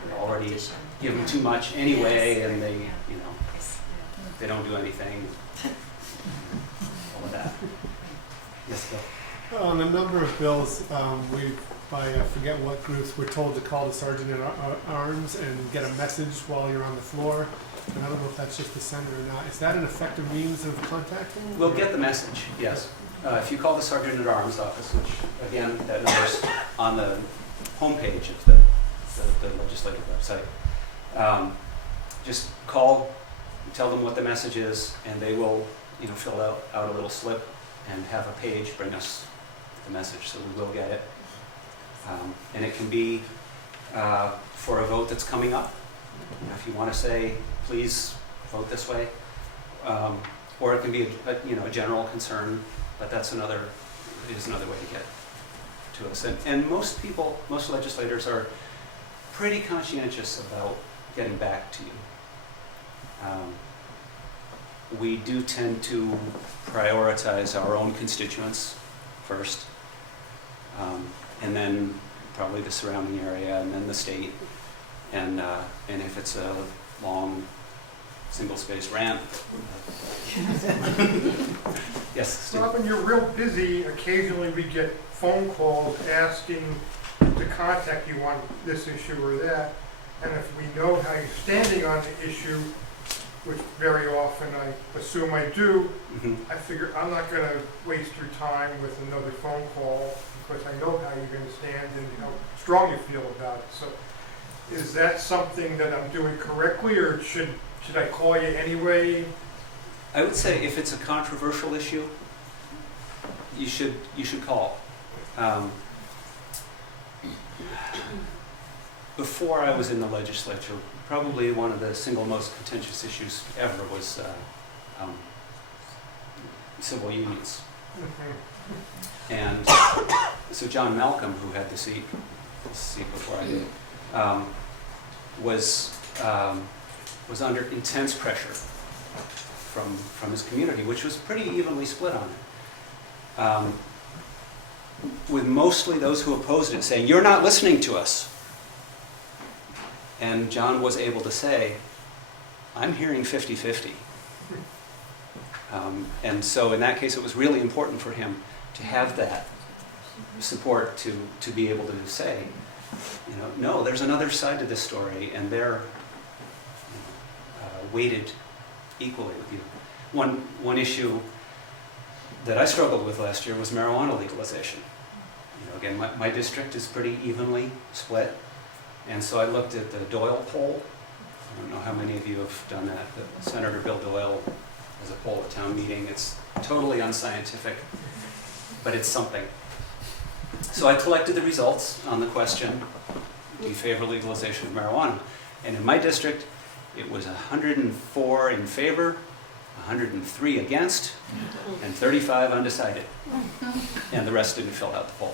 you already give them too much anyway, and they they don't do anything. All of that. Yes, Bill. On a number of bills, by I forget what groups, we're told to call the sergeant at arms and get a message while you're on the floor. And I don't know if that's just the center or not. Is that an effective means of contacting? We'll get the message, yes. If you call the Sergeant at Arms office, which again, that number's on the homepage of the legislative website, just call, tell them what the message is, and they will fill out a little slip and have a page bring us the message, so we will get it. And it can be for a vote that's coming up. If you want to say, please vote this way, or it can be a general concern, but that's another way to get to us. And most legislators are pretty conscientious about getting back to you. We do tend to prioritize our own constituents first, and then probably the surrounding area, and then the state. And if it's a long single-space rant. Yes, Steve? Well, when you're real busy, occasionally we get phone calls asking to contact you on this issue or that. And if we know how you're standing on the issue, which very often I assume I do, I figure I'm not going to waste your time with another phone call because I know how you're going to stand and how strong you feel about it. So is that something that I'm doing correctly, or should I call you anyway? I would say if it's a controversial issue, you should call. Before I was in the legislature, probably one of the single most contentious issues ever was civil unions. And so John Malcolm, who had the seat before I did, was under intense pressure from his community, which was pretty evenly split on it. With mostly those who opposed it saying, "You're not listening to us." And John was able to say, "I'm hearing 50-50." And so in that case, it was really important for him to have that support to be able to say, no, there's another side to this story, and they're weighted equally with you. One issue that I struggled with last year was marijuana legalization. Again, my district is pretty evenly split, and so I looked at the Doyle poll. I don't know how many of you have done that, but Senator Bill Doyle has a poll at town meeting. It's totally unscientific, but it's something. So I collected the results on the question, do you favor legalization of marijuana? And in my district, it was 104 in favor, 103 against, and 35 undecided. And the rest didn't fill out the poll.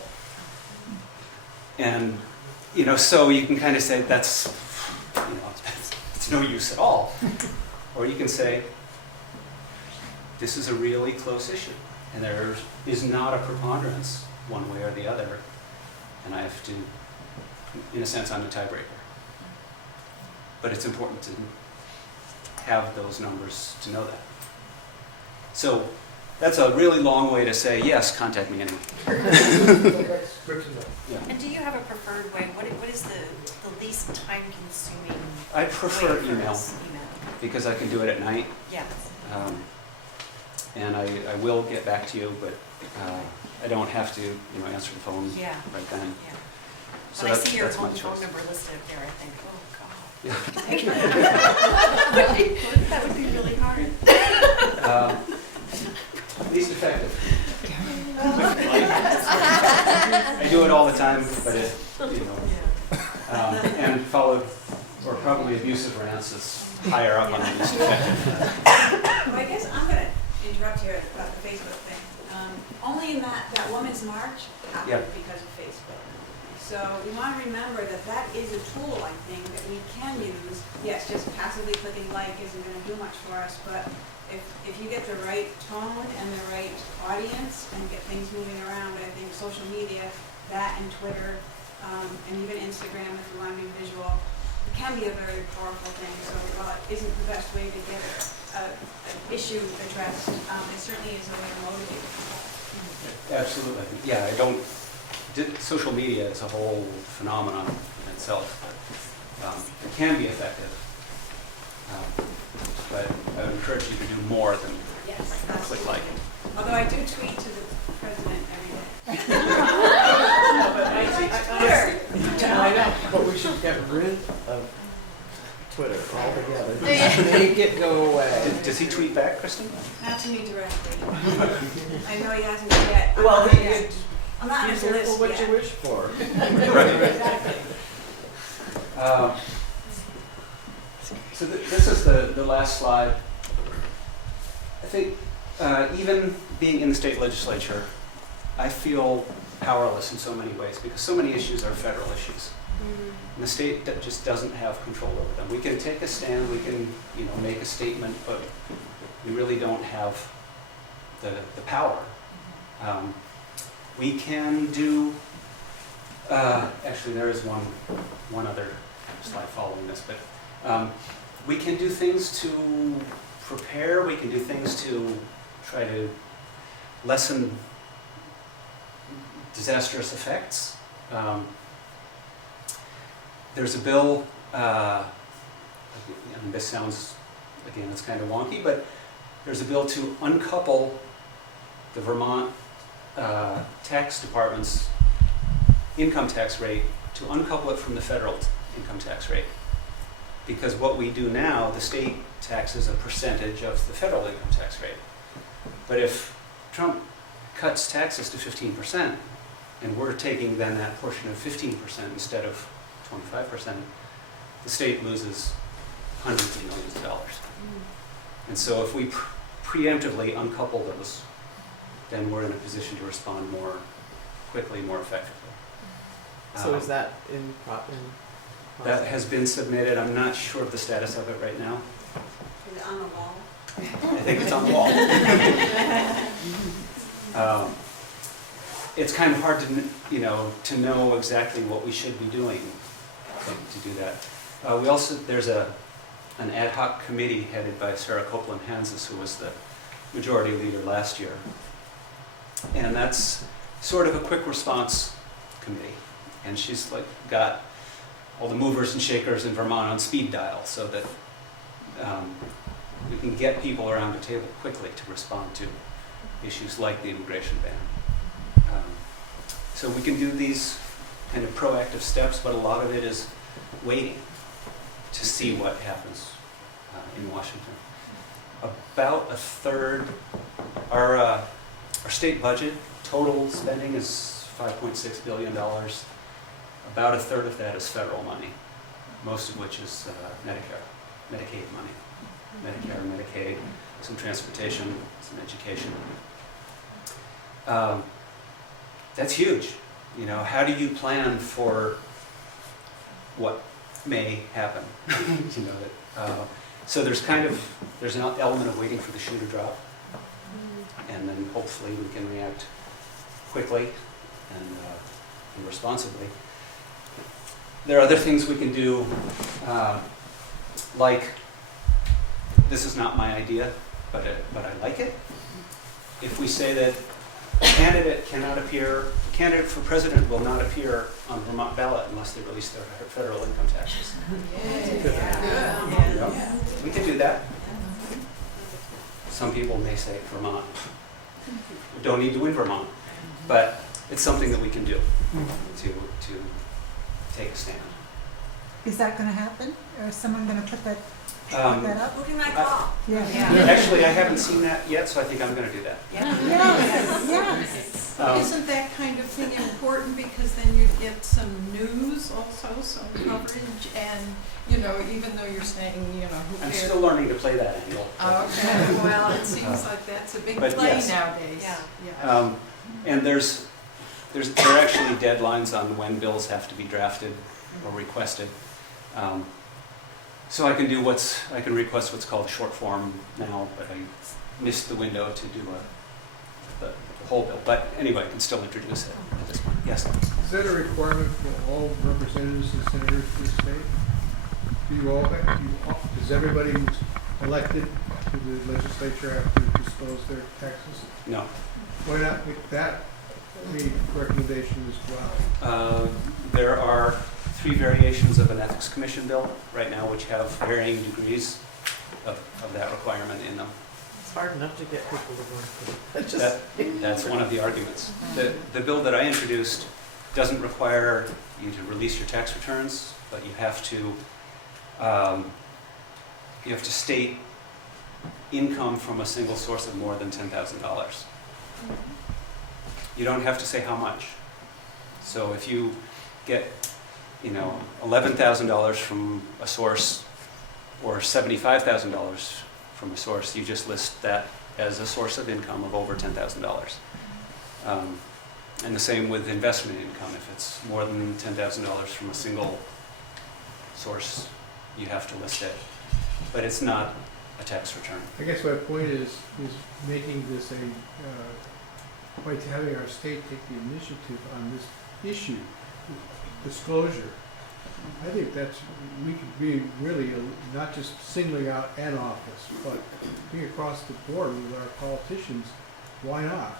And, so you can kind of say that's, it's no use at all. Or you can say, this is a really close issue, and there is not a preponderance one way or the other, and I have to, in a sense, I'm the tiebreaker. But it's important to have those numbers to know that. So that's a really long way to say, yes, contact me anyway. Yeah. And do you have a preferred way? What is the least time-consuming I prefer way for email, us? Email. because I can do it at night. Yeah. And I will get back to you, but I don't have to, answer the phone Yeah. right then. Yeah. So When I see your that's my home phone choice. number listed up there, I think, oh, God. Yeah. That would be really hard. Least effective. I do it all the time, but and followed, or probably abusive rants is higher up on the least effective. Well, I guess I'm going to interrupt here about the Facebook thing. Only in that Women's March happened because of Facebook. So we want to remember that is a tool, I think, that we can use. Yes, just passively clicking like isn't going to do much for us, but if you get the right tone and the right audience and get things moving around, I think social media, that and Twitter, and even Instagram if you want to be visual, it can be a very powerful thing. So while it isn't the best way to get an issue addressed, it certainly is a way to motivate people. Absolutely. Yeah, social media is a whole phenomenon in itself. It can be effective. But I would encourage you to do more than click like. Although I do tweet to the president every day. I know, but we should get rid of Twitter altogether. Make it go away. Does he tweet back, Kristen? Not to me directly. I know he hasn't yet. Well, I'm not on his be careful list what yet. you wish for. Exactly. So this is the last slide. I think even being in the state legislature, I feel powerless in so many ways because so many issues are federal issues. And the state that just doesn't have control over them. We can take a stand, we can make a statement, but we really don't have the power. We can do, actually there is one other slide following this, but we can do things to prepare, we can do things to try to lessen disastrous effects. There's a bill, and this sounds, again, it's kind of wonky, but there's a bill to uncouple the Vermont tax department's income tax rate, to uncouple it from the federal income tax rate. Because what we do now, the state taxes a percentage of the federal income tax rate. But if Trump cuts taxes to 15%, and we're taking then that portion of 15% instead of 25%, the state loses hundreds of millions of dollars. And so if we preemptively uncouple those, then we're in a position to respond more quickly, more effectively. So is that in That has been submitted. I'm not sure of the status of it right now. Is it on the wall? I think it's on the wall. It's kind of hard to know exactly what we should be doing to do that. We also, there's an ad hoc committee headed by Sarah Copeland Hanses, who was the majority leader last year. And that's sort of a quick response committee. And she's like got all the movers and shakers in Vermont on speed dial so that we can get people around the table quickly to respond to issues like the immigration ban. So we can do these kind of proactive steps, but a lot of it is waiting to see what happens in Washington. About a third, our state budget, total spending is $5.6 billion. About a third of that is federal money, most of which is Medicaid money. Medicare, Medicaid, some transportation, some education. That's huge. You know, how do you plan for what may happen? You know, so there's an element of waiting for the shoe to drop, and then hopefully we can react quickly and responsibly. There are other things we can do, like, this is not my idea, but I like it. If we say that a candidate for president will not appear on Vermont ballot unless they release their federal income taxes. Yeah. We can do that. Some people may say Vermont. We don't need to win Vermont, but it's something that we can do to take a stand. Is that going to happen? Or is someone going to put that up? Who can I call? Actually, I haven't seen that yet, so I think I'm going to do that. Yes. Isn't that kind of thing important, because then you get some news also, some coverage, and, you know, even though you're saying, you know, who I'm cares? still learning to play that angle. Okay, well, it seems like that's a big but play yes. nowadays. Yeah. And there are actually deadlines on when bills have to be drafted or requested. So I can request what's called a short form now, but I missed the window to do the whole bill. But anyway, I can still introduce it at this point. Yes? Is that a requirement for all representatives and senators for the state? Does everybody who's elected to the legislature have to disclose their taxes? No. Why not make that the recommendation as well? There are 3 variations of an ethics commission bill right now, which have varying degrees of that requirement in them. It's hard enough to get people to run. That's one of the arguments. The bill that I introduced doesn't require you to release your tax returns, but you have to state income from a single source of more than $10,000. You don't have to say how much. So if you get, you know, $11,000 from a source or $75,000 from a source, you just list that as a source of income of over $10,000. And the same with investment income. If it's more than $10,000 from a single source, you have to list it. But it's not a tax return. I guess my point is making this by having our state take the initiative on this issue, disclosure. I think we could be really not just singling out an office, but being across the board with our politicians. Why not?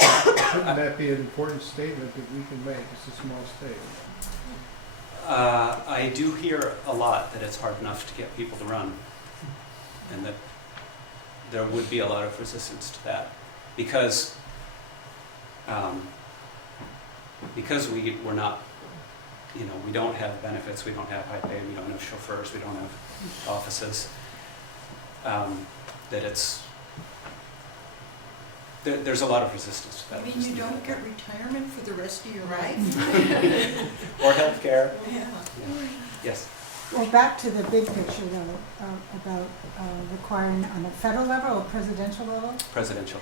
Shouldn't that be an important statement that we can make? It's a small state. I do hear a lot that it's hard enough to get people to run, and that there would be a lot of resistance to that, because we're not, you know, we don't have benefits, we don't have high pay, we don't have chauffeurs, we don't have offices, there's a lot of resistance to that. You mean you don't get retirement for the rest of your life? Or health care. Yeah. Yes. Well, back to the big picture though, about requiring on a federal level or presidential level. Presidential.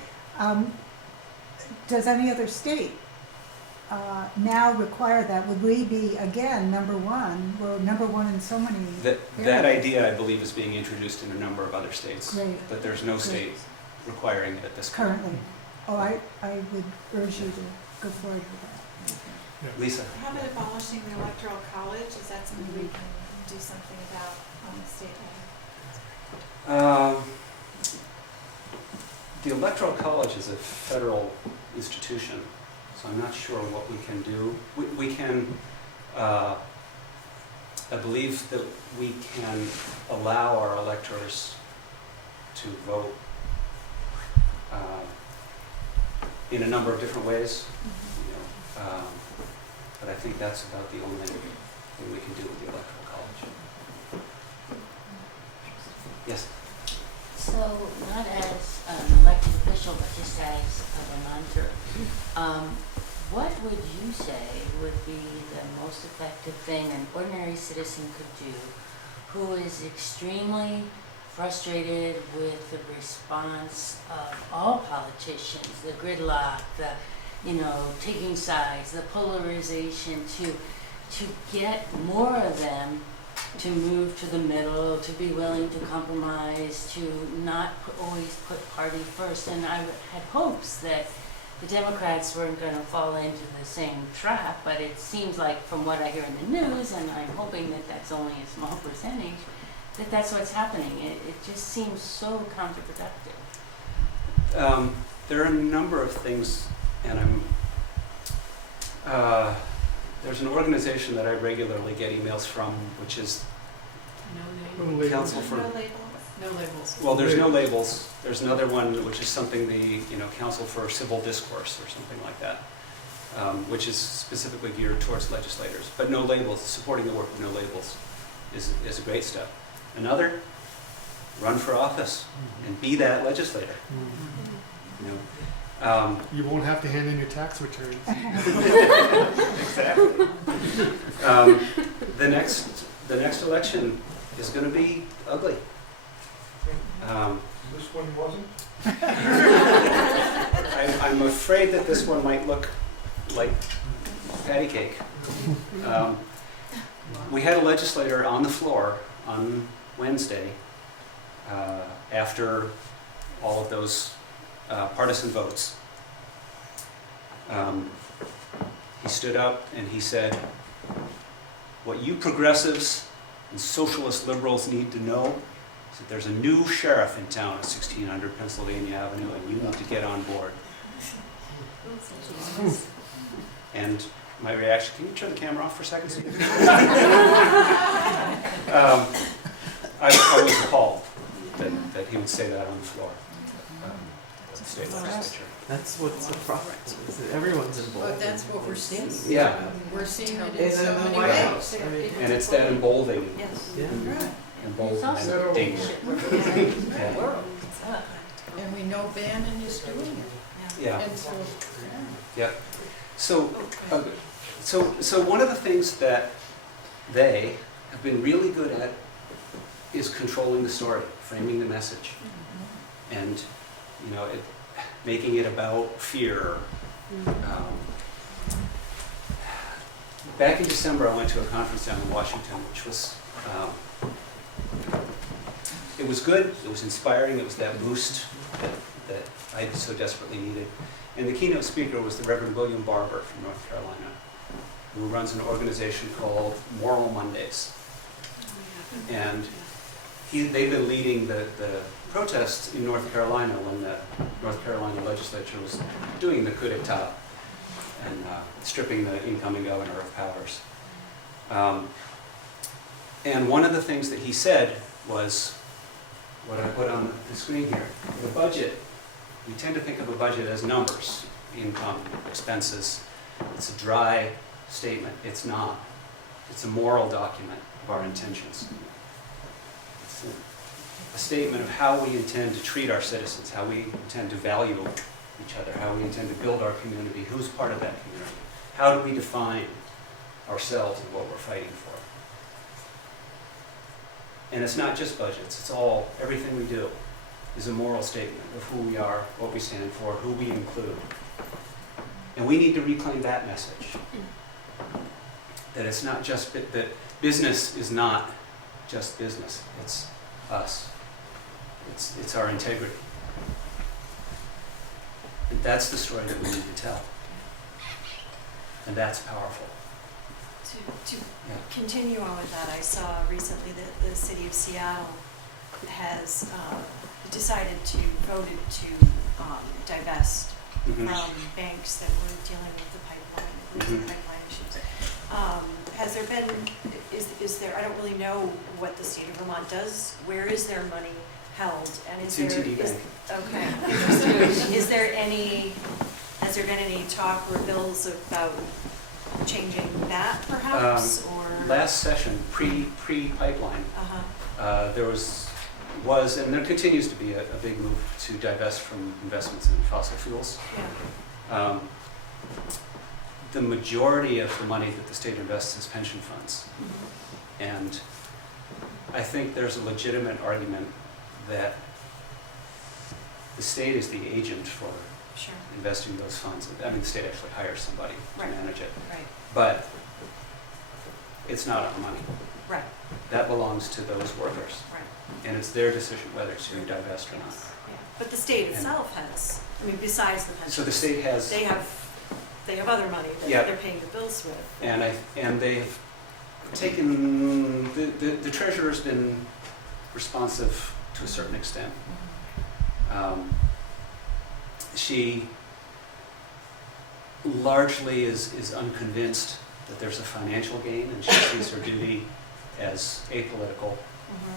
Does any other state now require that? Would we be, again, number one? We're number one in so many That areas. idea, I believe, is being introduced in a number of other states. Great. But there's no state requiring it at this point. Currently. Oh, I would urge you to go forward with that. Lisa? How about abolishing the electoral college? Is that something we can do something about on the state level? The Electoral College is a federal institution, So I'm not sure what we can do. We can, I believe that we can allow our electors to vote in a number of different ways. You know, but I think that's about the only thing we can do with the Electoral College. Yes? So, not as an elected official, but just as a reminder, what would you say would be the most effective thing an ordinary citizen could do who is extremely frustrated with the response of all politicians, the gridlock, the, taking sides, the polarization, to get more of them to move to the middle, to be willing to compromise, to not always put party first. And I had hopes that the Democrats weren't going to fall into the same trap, but it seems like from what I hear in the news, and I'm hoping that that's only a small percentage, that that's what's happening. It just seems so counterproductive. There are a number of things, and there's an organization that I regularly get emails from, which is Council for... No labels. No labels. Well, there's no labels. There's another one, which is something the Council for Civil Discourse or something like that, which is specifically geared towards legislators. But no labels, supporting the work of no labels is a great step. Another, run for office and be that legislator. You won't have to hand in your tax returns. Exactly. The next election is going to be ugly. This one wasn't? I'm afraid that this one might look like patty cake. We had a legislator on the floor on Wednesday after all of those partisan votes. He stood up and he said, "What you progressives and socialist liberals need to know is that there's a new sheriff in town at 1600 Pennsylvania Avenue and you need to get on board." And my reaction, can you turn the camera off for a second, Steve? I was appalled that he would say that on the floor of the state legislature. That's what's the problem, is that everyone's involved. But that's what we're seeing. Yeah. We're seeing it And in so then the many White ways. House, I mean, And it's that emboldening, Yes. yeah. Right. It's also and danger. the world. It's up. And we know Bannon is doing it. Yeah. And so, Yeah. So one of the things that they have been really good at is controlling the story, framing the message, and making it about fear. Back in December, I went to a conference down in Washington, which was it was good. It was inspiring. It was that boost that I so desperately needed. And the keynote speaker was the Reverend William Barber from North Carolina, who runs an organization called Moral Mondays. And they've been leading the protests in North Carolina when the North Carolina legislature was doing the coup d'etat and stripping the incoming governor of powers. And one of the things that he said was, what I put on the screen here, the budget. We tend to think of a budget as numbers, income, expenses. It's a dry statement. It's not. It's a moral document of our intentions. It's a statement of how we intend to treat our citizens, how we intend to value each other, how we intend to build our community, who's part of that community. How do we define ourselves and what we're fighting for? And it's not just budgets, it's everything we do is a moral statement of who we are, what we stand for, who we include. And we need to reclaim that message. That it's not just, that business is not just business, it's us. It's our integrity. And that's the story that we need to tell. And that's powerful. To continue on with that, I saw recently that the city of Seattle has decided voted to divest Mhm. from banks that were dealing with the pipeline, Mhm. pipeline issues. Has there been, is there, I don't really know what the state of Vermont does, where is their money held? And is It's in there, TD is, Bank. okay, interesting. Is there any, has there been any talk or bills about changing that perhaps, or? Last session, pre-pipeline, Uh-huh, there was, and there continues to be a big move to divest from investments in fossil fuels. yeah, The majority of the money that the state invests is pension funds. mhm, And I think there's a legitimate argument that the state is the agent for sure, investing those funds. I mean, the state actually hires somebody to Right. manage it. right, But it's not our money. right, That belongs to those workers. right. And it's their decision whether to divest or not. Yes, yeah. But the state And- itself has, I mean, besides the pension. So the state has, They have other money that Yeah. they're paying the bills with. and they've taken, the treasurer's been responsive to a certain extent. She largely is unconvinced that there's a financial gain, and she sees her duty as apolitical Mhm,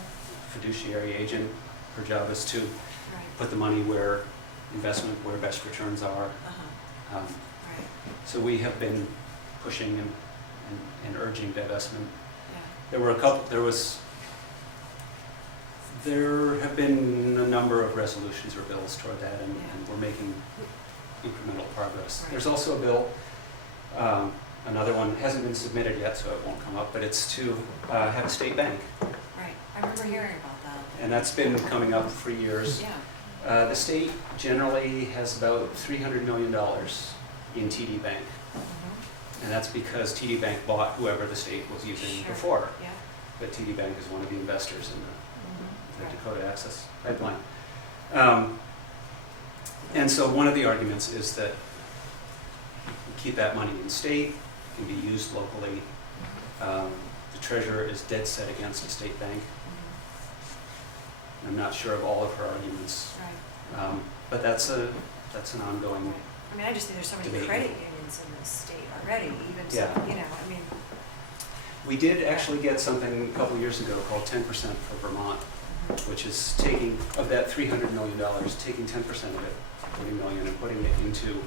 fiduciary agent. Her job is to right, put the money where best returns are. uh-huh, Um, right, So we have been pushing and urging divestment. yeah, There have been a number of resolutions or bills toward that, and we're making incremental progress. Right. There's also a bill, another one hasn't been submitted yet, so it won't come up, but it's to have a state bank. right. I remember hearing about that. And that's been coming up for years. Yeah, The state generally has about $300 million in TD Bank. mhm, And that's because TD Bank bought whoever the state was using Sure. before. yeah, But TD Bank is one of the investors in mhm, the right, Dakota Access Pipeline. And so one of the arguments is that we keep that money in state, it can be used locally. The treasurer is dead set against a state bank. mhm, I'm not sure of all of her arguments, right. but that's an ongoing. I mean, I just think there's so many Debate. credit unions in the state already, even to, Yeah. you know, I mean, We did actually get something a couple years ago called 10% for Vermont, which is taking, of that $300 million, taking 10% of it, 40 million, and putting it into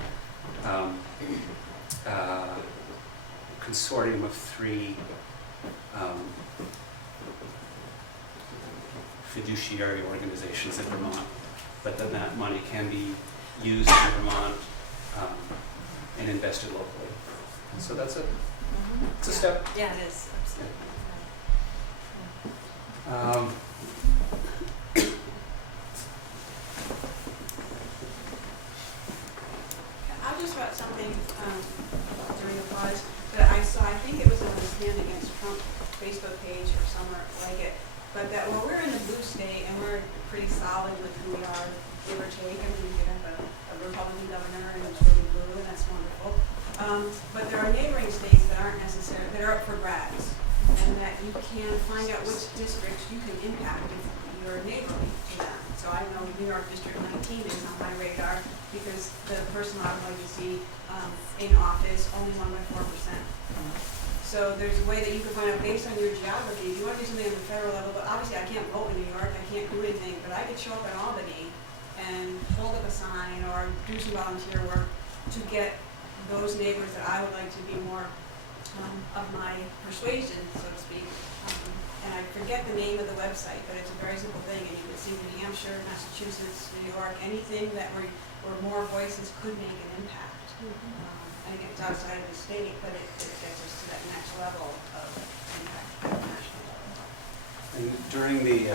consortium of 3 fiduciary organizations in Vermont. But then that money can be used in Vermont and invested locally. And so that's it's a step. yeah, it is, absolutely. I'll just write something during the pause that I saw, I think it was on the Stand Against Trump Facebook page or somewhere like it, but that when we're in the blue state and we're pretty solid with who we are, give or take, I mean, we have a Republican governor and it's really blue and that's wonderful. But there are neighboring states that aren't necessarily, that are up for grabs, and that you can find out which districts you can impact if you're neighborly to them. So I know New York District 19 is on my radar because the person I would like to see in office only won by 4%. So there's a way that you can find out based on your geography. If you want to do something on the federal level, but obviously I can't vote in New York, I can't do anything, but I could show up in Albany and hold up a sign or do some volunteer work to get those neighbors that I would like to be more of my persuasion, so to speak. And I forget the name of the website, but it's a very simple thing, and you can see New Hampshire, Massachusetts, New York, anything that where more voices could make an impact. And again, it's outside of the state, but it gets us to that next level of impact at the national level. And during the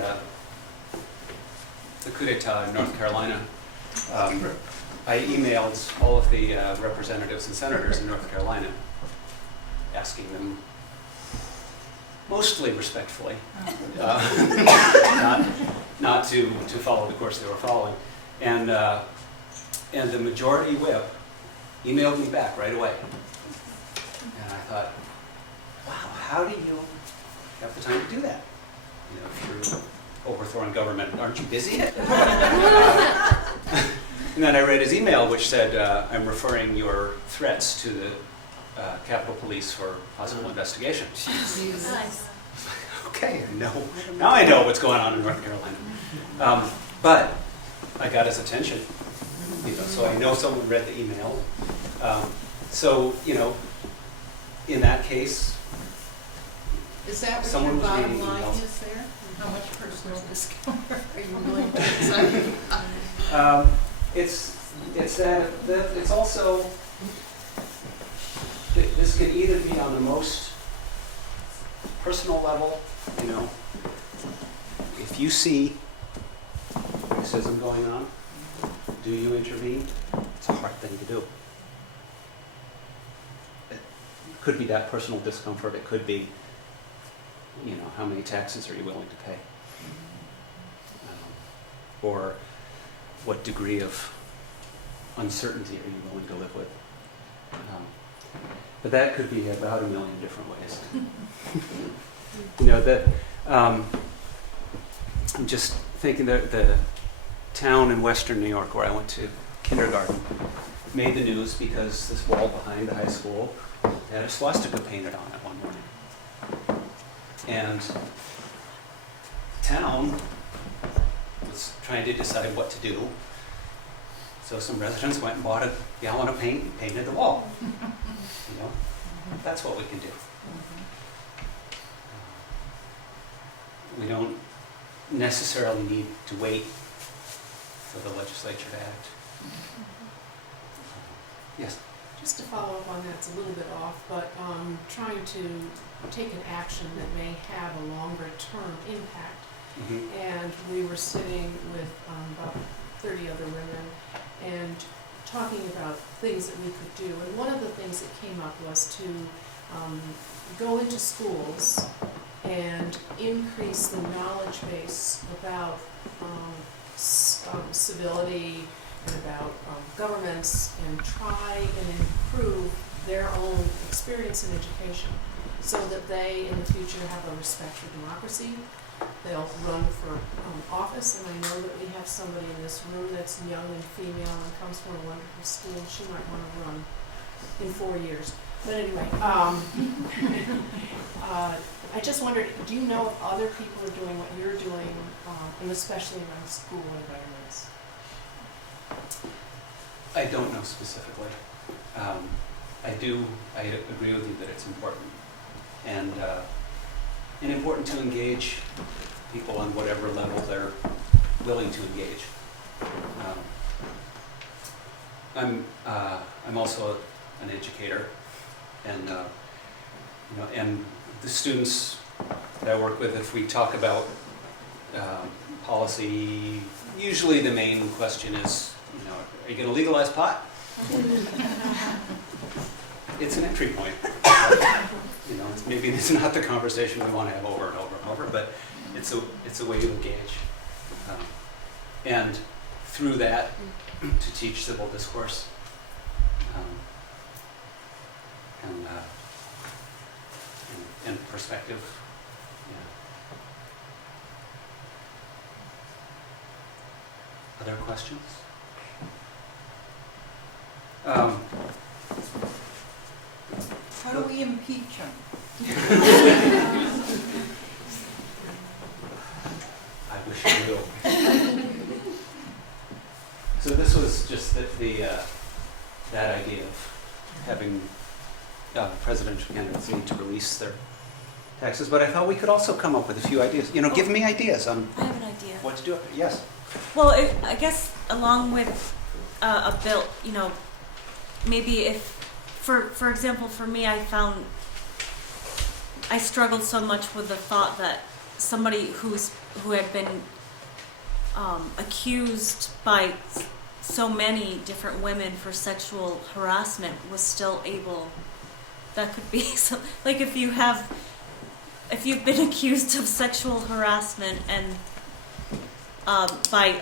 coup d'etat in North Carolina, I emailed all of the representatives and senators in North Carolina, asking them, mostly respectfully, not to follow the course they were following, and the majority whip emailed me back right away, and I thought, wow, how do you have the time to do that? You know, if you're overthrowing government, aren't you busy? And then I read his email, which said, I'm referring your threats to the Capitol Police for possible investigation. Nice. Okay, now I know what's going on in North Carolina. But I got his attention, so I know someone read the email. So, in that case, Is that what someone your was bottom reading line emails. is there? How much personal discount are you willing to accept? It's that it's also, this could either be on the most personal level, if you see racism going on, do you intervene? It's a hard thing to do. It could be that personal discomfort, it could be, how many taxes are you willing to pay? Or what degree of uncertainty are you willing to live with? But that could be about a million different ways. I'm just thinking that the town in western New York where I went to kindergarten made the news because this wall behind the high school had a swastika painted on it one morning. And the town was trying to decide what to do. So some residents went and bought a gallon of paint and painted the wall. That's what we can do. We don't necessarily need to wait for the legislature to act. Yes? Just to follow up on that, it's a little bit off, but trying to take an action that may have a longer term impact. And we were sitting with about 30 other women and talking about things that we could do. And one of the things that came up was to go into schools and increase the knowledge base about civility and about governments, and try and improve their own experience in education so that they in the future have a respect for democracy. They'll run for office, and I know that we have somebody in this room that's young and female and comes from a wonderful school. She might want to run in 4 years. But anyway, I just wondered, do you know if other people are doing what you're doing, and especially around school environments? I don't know specifically. I agree with you that it's important. And important to engage people on whatever level they're willing to engage. I'm also an educator, and and the students that I work with, if we talk about policy, usually the main question is, are you going to legalize pot? It's an entry point. Maybe it's not the conversation we want to have over and over and over, but it's a way to engage, and through that to teach civil discourse, and perspective. Yeah. Other questions? How do we impeach him? I wish I knew. So this was just that idea of having presidential candidates need to release their taxes, but I thought we could also come up with a few ideas. Give me ideas on I have an idea. what to do. Yes. Well, I guess along with a bill, maybe if, for example, for me, I struggled so much with the thought that somebody who had been accused by so many different women for sexual harassment was still able. That could be like if you've been accused of sexual harassment and by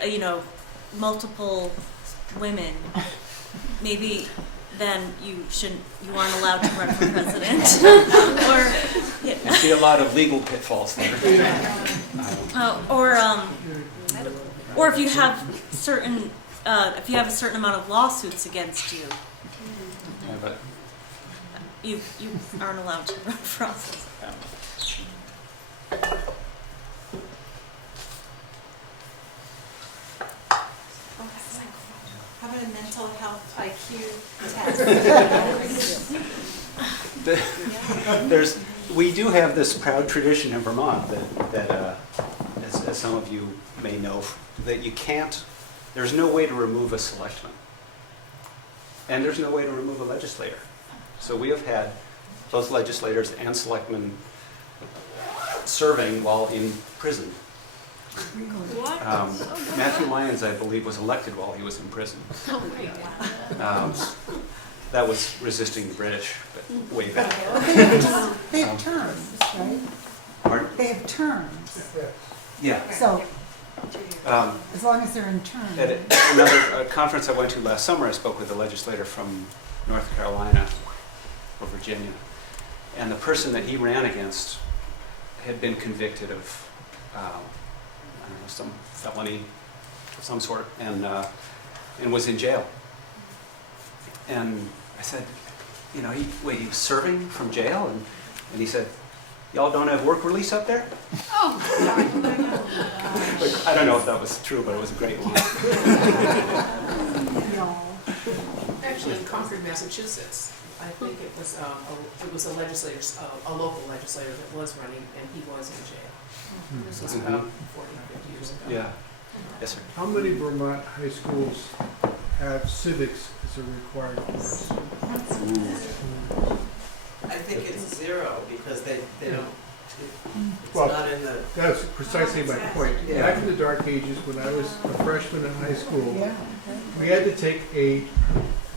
multiple women, maybe then you aren't allowed to run for president. I see a lot of legal pitfalls there. Or if you have certain if you have a certain amount of lawsuits against you, Yeah, but you aren't allowed to run for office. How about a mental health IQ test? we do have this proud tradition in Vermont that as some of you may know, that you can't, there's no way to remove a selectman. And there's no way to remove a legislator. So we have had both legislators and selectmen serving while in prison. What? Matthew Lyons, I believe, was elected while he was in prison. That was resisting the British, but way back. They have terms, right? Pardon? They have terms. Yeah. So, as long as they're in terms. At another conference I went to last summer, I spoke with a legislator from North Carolina or Virginia, and the person that he ran against had been convicted of I don't know, some felony of some sort, and was in jail. And I said, you know, he was serving from jail, and he said, y'all don't have work release up there? Oh, I don't know if that was true, but it was a great line. Actually, in Concord, Massachusetts, I think it was a legislator, a local legislator that was running, and he was in jail. This was about 40, 50 years ago. Yeah. Yes, sir. How many Vermont high schools have civics as a required course? I think it's 0 because they don't, it's Well, not in the. That's precisely my point. Yeah. Back in the dark ages, when I was a freshman in high school, we had to take a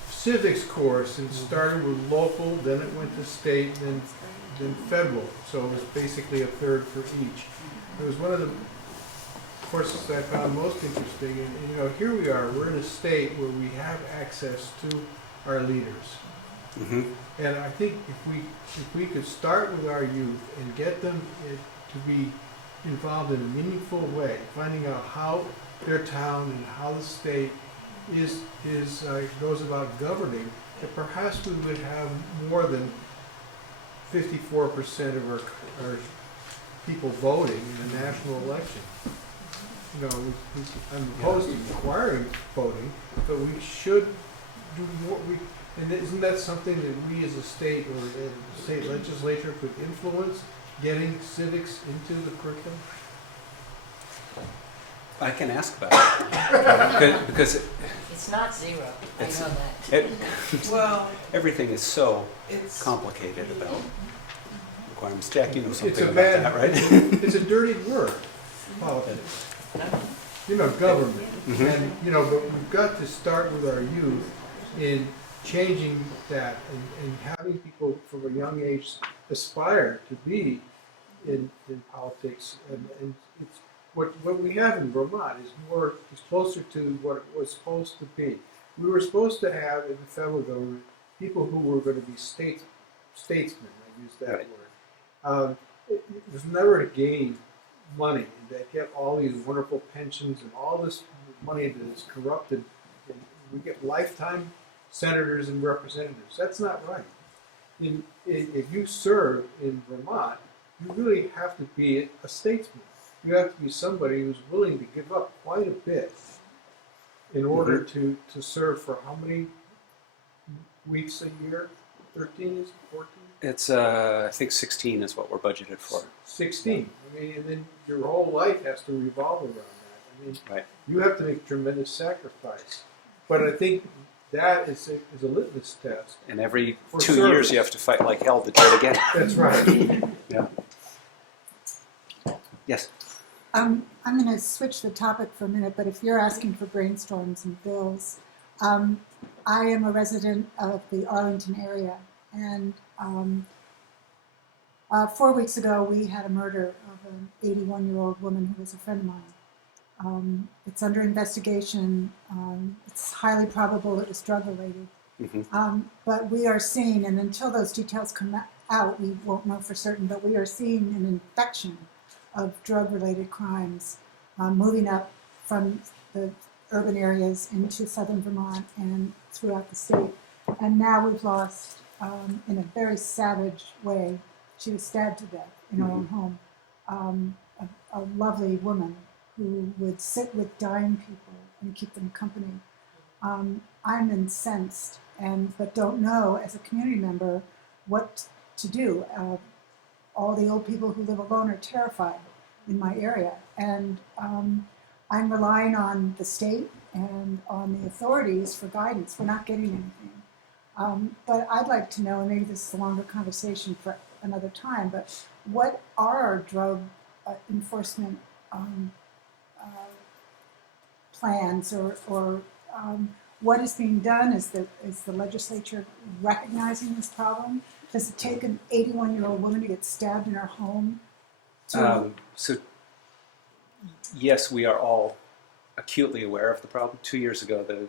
civics course and started with local, then it went to state, then federal. So it was basically a third for each. It was one of the courses that I found most interesting. And you know, here we are, we're in a state where we have access to our leaders. Mm-hmm. And I think if we could start with our youth and get them to be involved in a meaningful way, finding out how their town and how the state goes about governing, that perhaps we would have more than 54% of our people voting in a national election. You know, I'm opposed to requiring voting, but we should do more. And isn't that something that we as a state or a state legislature could influence, getting civics into the curriculum? I can ask about it. because It's not 0, I know that. Well, everything is so it's. complicated about requirements. Jack, you know something It's a about bad, that, right? it's a dirty word, politics. You know, government. Mhm. And, you know, but we've got to start with our youth in changing that and having people from a young age aspire to be in politics. And it's what we have in Vermont is closer to what it was supposed to be. We were supposed to have in the federal government people who were going to be statesmen. I use that Right. word. It was never to gain money. They get all these wonderful pensions and all this money that is corrupted. And we get lifetime senators and representatives. That's not right. If you serve in Vermont, you really have to be a statesman. You have to be somebody who's willing to give up quite a bit in order to serve for how many weeks a year? 13 is it? 14? It's, I think 16 is what we're budgeted for. 16. I mean, and then your whole life has to revolve around that. I mean, Right. you have to make tremendous sacrifice. But I think that is a litmus test. And every For 2 service. years you have to fight like hell to do it again. That's right. Yeah. Yes. I'm going to switch the topic for a minute, but if you're asking for brainstorms and bills, I am a resident of the Arlington area, and 4 weeks ago we had a murder of an 81-year-old woman who was a friend of mine. It's under investigation. It's highly probable it was drug-related. Mm-hmm. But we are seeing, and until those details come out, we won't know for certain, but we are seeing an infection of drug-related crimes moving up from the urban areas into southern Vermont and throughout the state. And now we've lost, in a very savage way, she was stabbed to death in her own home, a lovely woman who would sit with dying people and keep them company. I'm incensed, but don't know as a community member what to do. All the old people who live alone are terrified in my area, and I'm relying on the state and on the authorities for guidance. We're not getting anything. But I'd like to know, and maybe this is a longer conversation for another time, but what are our drug enforcement plans, or what is being done? Is the legislature recognizing this problem? Does it take an 81-year-old woman to get stabbed in her home? So, yes, we are all acutely aware of the problem. 2 years ago,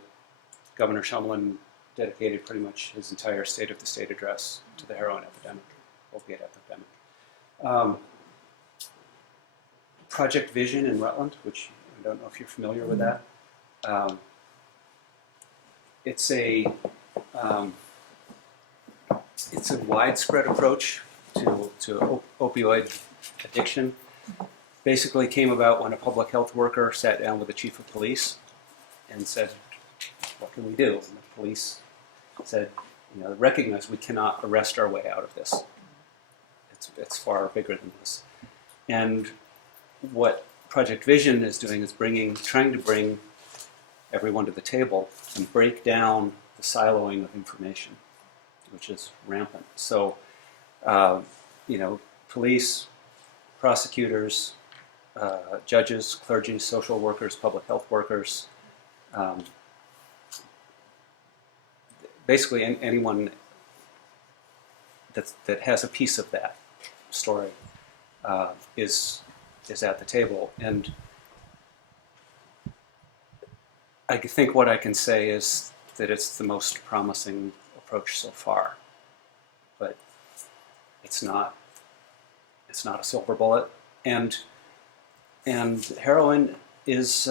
Governor Shumlin dedicated pretty much his entire State of the State address to the heroin epidemic, opiate epidemic. Project Vision in Rutland, which I don't know if you're familiar with that. It's a widespread approach to opioid addiction. Basically came about when a public health worker sat down with the chief of police and said, what can we do? And the police said, recognize we cannot arrest our way out of this. It's far bigger than this. And what Project Vision is doing is trying to bring everyone to the table and break down the siloing of information, which is rampant. So, police, prosecutors, judges, clergy, social workers, public health workers, basically anyone that has a piece of that story is at the table. And I think what I can say is that it's the most promising approach so far, but it's not a silver bullet. And heroin is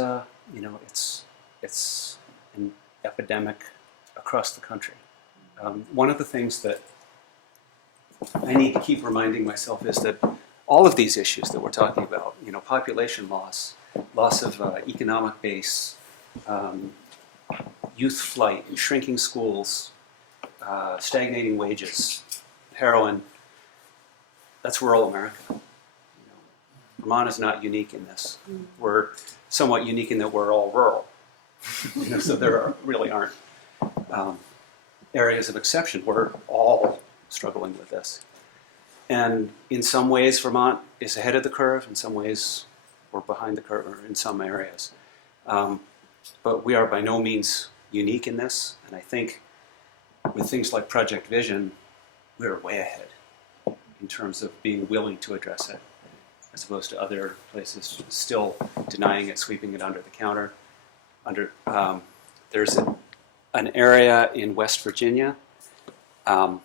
it's an epidemic across the country. One of the things that I need to keep reminding myself is that all of these issues that we're talking about, population loss of economic base, youth flight, shrinking schools, stagnating wages, heroin, that's rural America. Vermont is not unique in this. We're somewhat unique in that we're all rural. So there really aren't areas of exception. We're all struggling with this. And in some ways, Vermont is ahead of the curve. In some ways, we're behind the curve in some areas. But we are by no means unique in this. And I think with things like Project Vision, we're way ahead in terms of being willing to address it, as opposed to other places still denying it, sweeping it under the counter. There's an area in West Virginia, a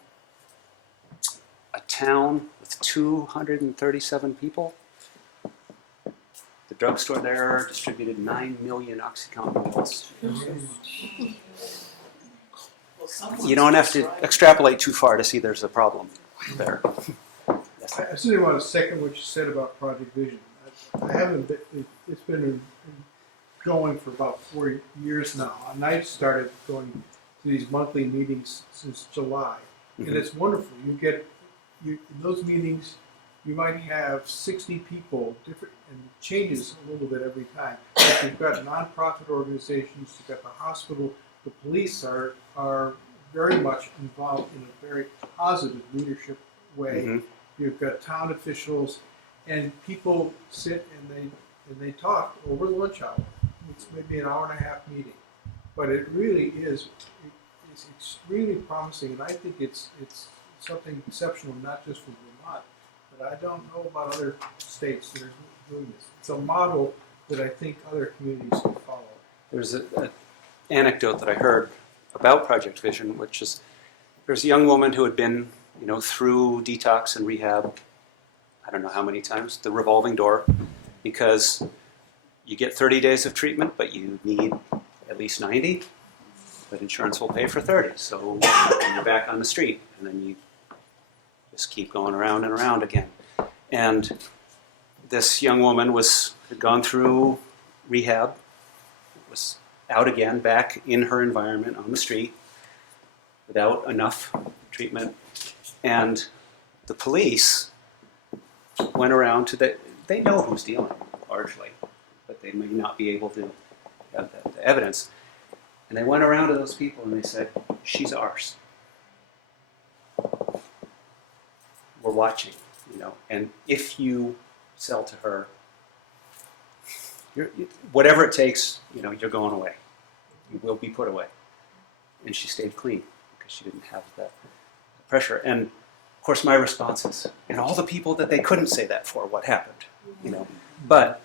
town with 237 people. The drugstore there distributed 9 million OxyContin needles. You don't have to extrapolate too far to see there's a problem there. I simply want to second what you said about Project Vision. It's been going for about 4 years now, and I started going to these monthly meetings since July, and it's wonderful. In those meetings, you might have 60 people, different, and it changes a little bit every time. But you've got nonprofit organizations, you've got the hospital, the police are very much involved in a very positive leadership way. You've got town officials, and people sit and they talk over lunch hour. It's maybe an hour and a half meeting, but it really is extremely promising, and I think it's something exceptional, not just for Vermont, but I don't know about other states that are doing this. It's a model that I think other communities can follow. There's an anecdote that I heard about Project Vision, which is there's a young woman who had been through detox and rehab, I don't know how many times, the revolving door, because you get 30 days of treatment, but you need least 90, but insurance will pay for 30. So you're back on the street, and then you just keep going around and around again. And this young woman had gone through rehab, was out again, back in her environment on the street without enough treatment. And the police went around to they know who's dealing, largely, but they may not be able to have the evidence. And they went around to those people and they said, she's ours. We're watching, and if you sell to her, whatever it takes, you're going away. You will be put away. And she stayed clean because she didn't have that pressure. And of course, my response is, and all the people that they couldn't say that for, what happened? But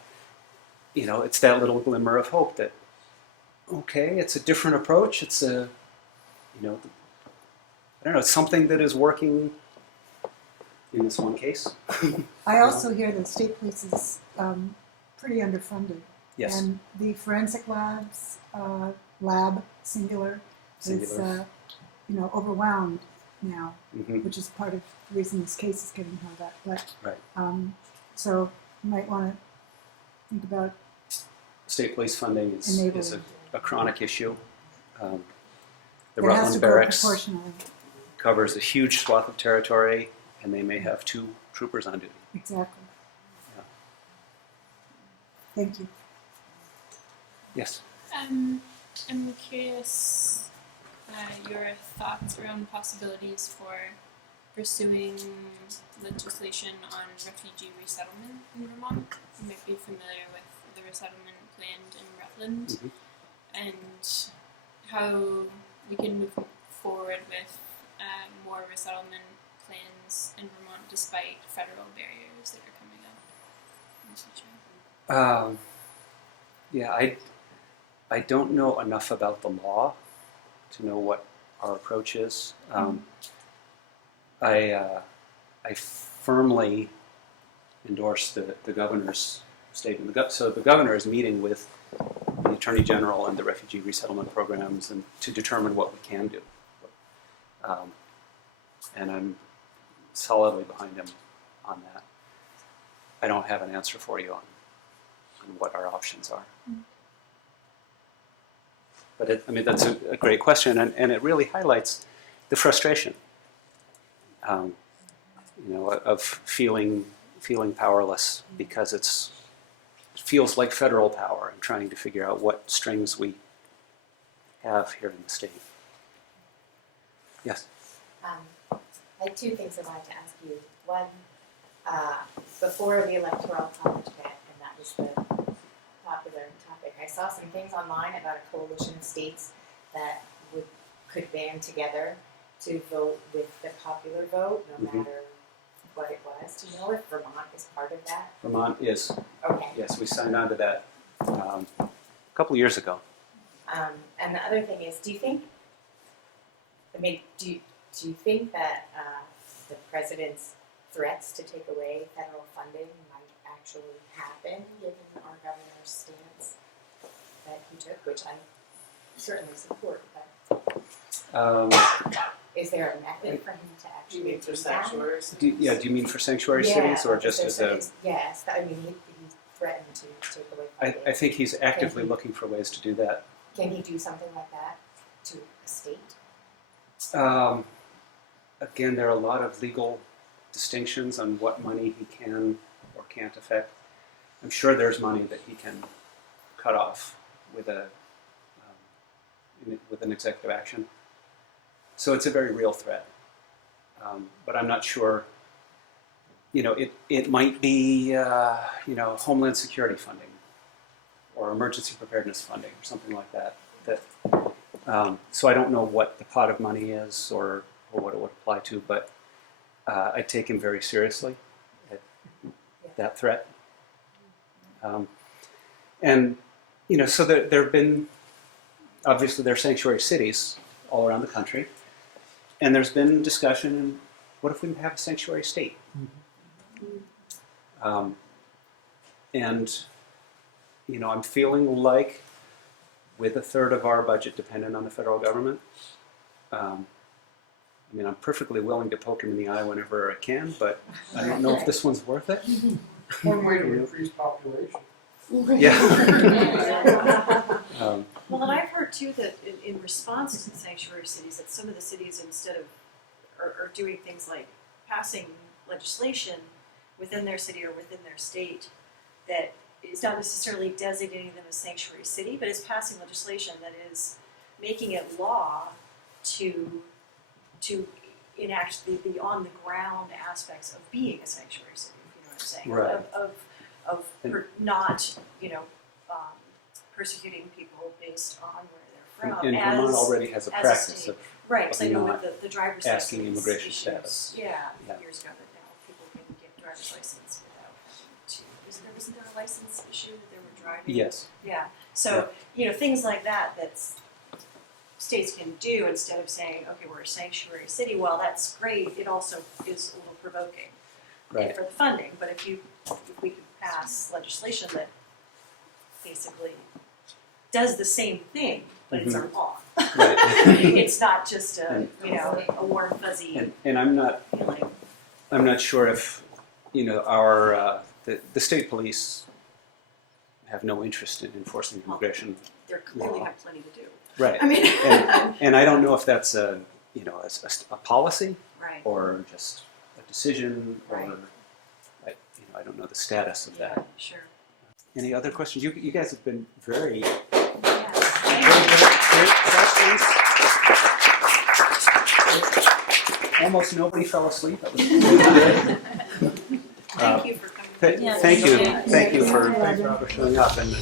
it's that little glimmer of hope that, okay, it's a different approach. It's I don't know, it's something that is working in this one case. I also hear that state police is pretty underfunded. Yes. And the forensic labs, lab singular, is overwhelmed now, which is part of the reason this case is getting held up. But right. So you might want to think about state police funding is a chronic issue. The it has Rutland to go Barracks proportionally. covers a huge swath of territory, and they may have 2 troopers on duty. Exactly. Yeah. Thank you. Yes. I'm curious your thoughts around possibilities for pursuing legislation on refugee resettlement in Vermont. You might be familiar with the resettlement planned in Rutland, and how we can move forward with more resettlement plans in Vermont despite federal barriers that are coming up in the future. Yeah, I don't know enough about the law to know what our approach is. I firmly endorse the governor's statement. So the governor is meeting with the Attorney General and the refugee resettlement programs and to determine what we can do. And I'm solidly behind him on that. I don't have an answer for you on what our options are. But that's a great question, and it really highlights the frustration, of feeling powerless because it feels like federal power and trying to figure out what strings we have here in the state. Yes. I had 2 things I wanted to ask you. One, before the Electoral College met, and that was the popular topic, I saw some things online about a coalition of states that could band together to vote with the popular vote, no matter what it was. Do you know if Vermont is part of that? Vermont is. Okay. Yes, we signed on to that a couple of years ago. And the other thing is, do you think that the president's threats to take away federal funding might actually happen, given our governor's stance that he took, which I certainly support? But is there a method for him to actually do that? Do you mean for sanctuary cities or just as a? Yes, I mean he threatened to take away funding. I think he's actively looking for ways to do that. Can he do something like that to a state? Again, there are a lot of legal distinctions on what money he can or can't affect. I'm sure there's money that he can cut off with an executive action. So it's a very real threat. But I'm not sure. It might be Homeland Security funding or emergency preparedness funding or something like that. So I don't know what the pot of money is or what it would apply to, but I take him very seriously at that threat. So there have been, obviously there are sanctuary cities all around the country, and there's been discussion, what if we have a sanctuary state? I'm feeling like with a third of our budget dependent on the federal government. I mean, I'm perfectly willing to poke him in the eye whenever I can, but I don't know if this one's worth it. One way to increase population. Yeah. Well, and I've heard too that in response to the sanctuary cities, that some of the cities, instead of, are doing things like passing legislation within their city or within their state that is not necessarily designating them as sanctuary city, but is passing legislation that is making it law to enact the on the ground aspects of being a sanctuary city, if you know what I'm saying. Right. Not, persecuting people based on where they're from. And Vermont already has a practice of right, because I know not with the driver's asking license immigration issues, status. Yeah, Yeah. years ago that now people can get driver's license without having to. Wasn't there a license issue that they were driving? Yes. Yeah. So things like that states can do instead of saying, okay, we're a sanctuary city. Well, that's great. It also is a little provoking Right. for the funding. But if we could pass legislation that basically does the same thing, but it's our law. Right. It's not just a warm fuzzy And I'm not feeling. I'm not sure if our the state police have no interest in enforcing immigration They clearly law. have plenty to do. Right. I mean, and I don't know if that's a policy right. or just a decision Right. or I don't know the status of that. Sure. Any other questions? You guys have been very Yes. great questions. Almost nobody fell asleep. That was Thank you for coming. Thank you for showing up and.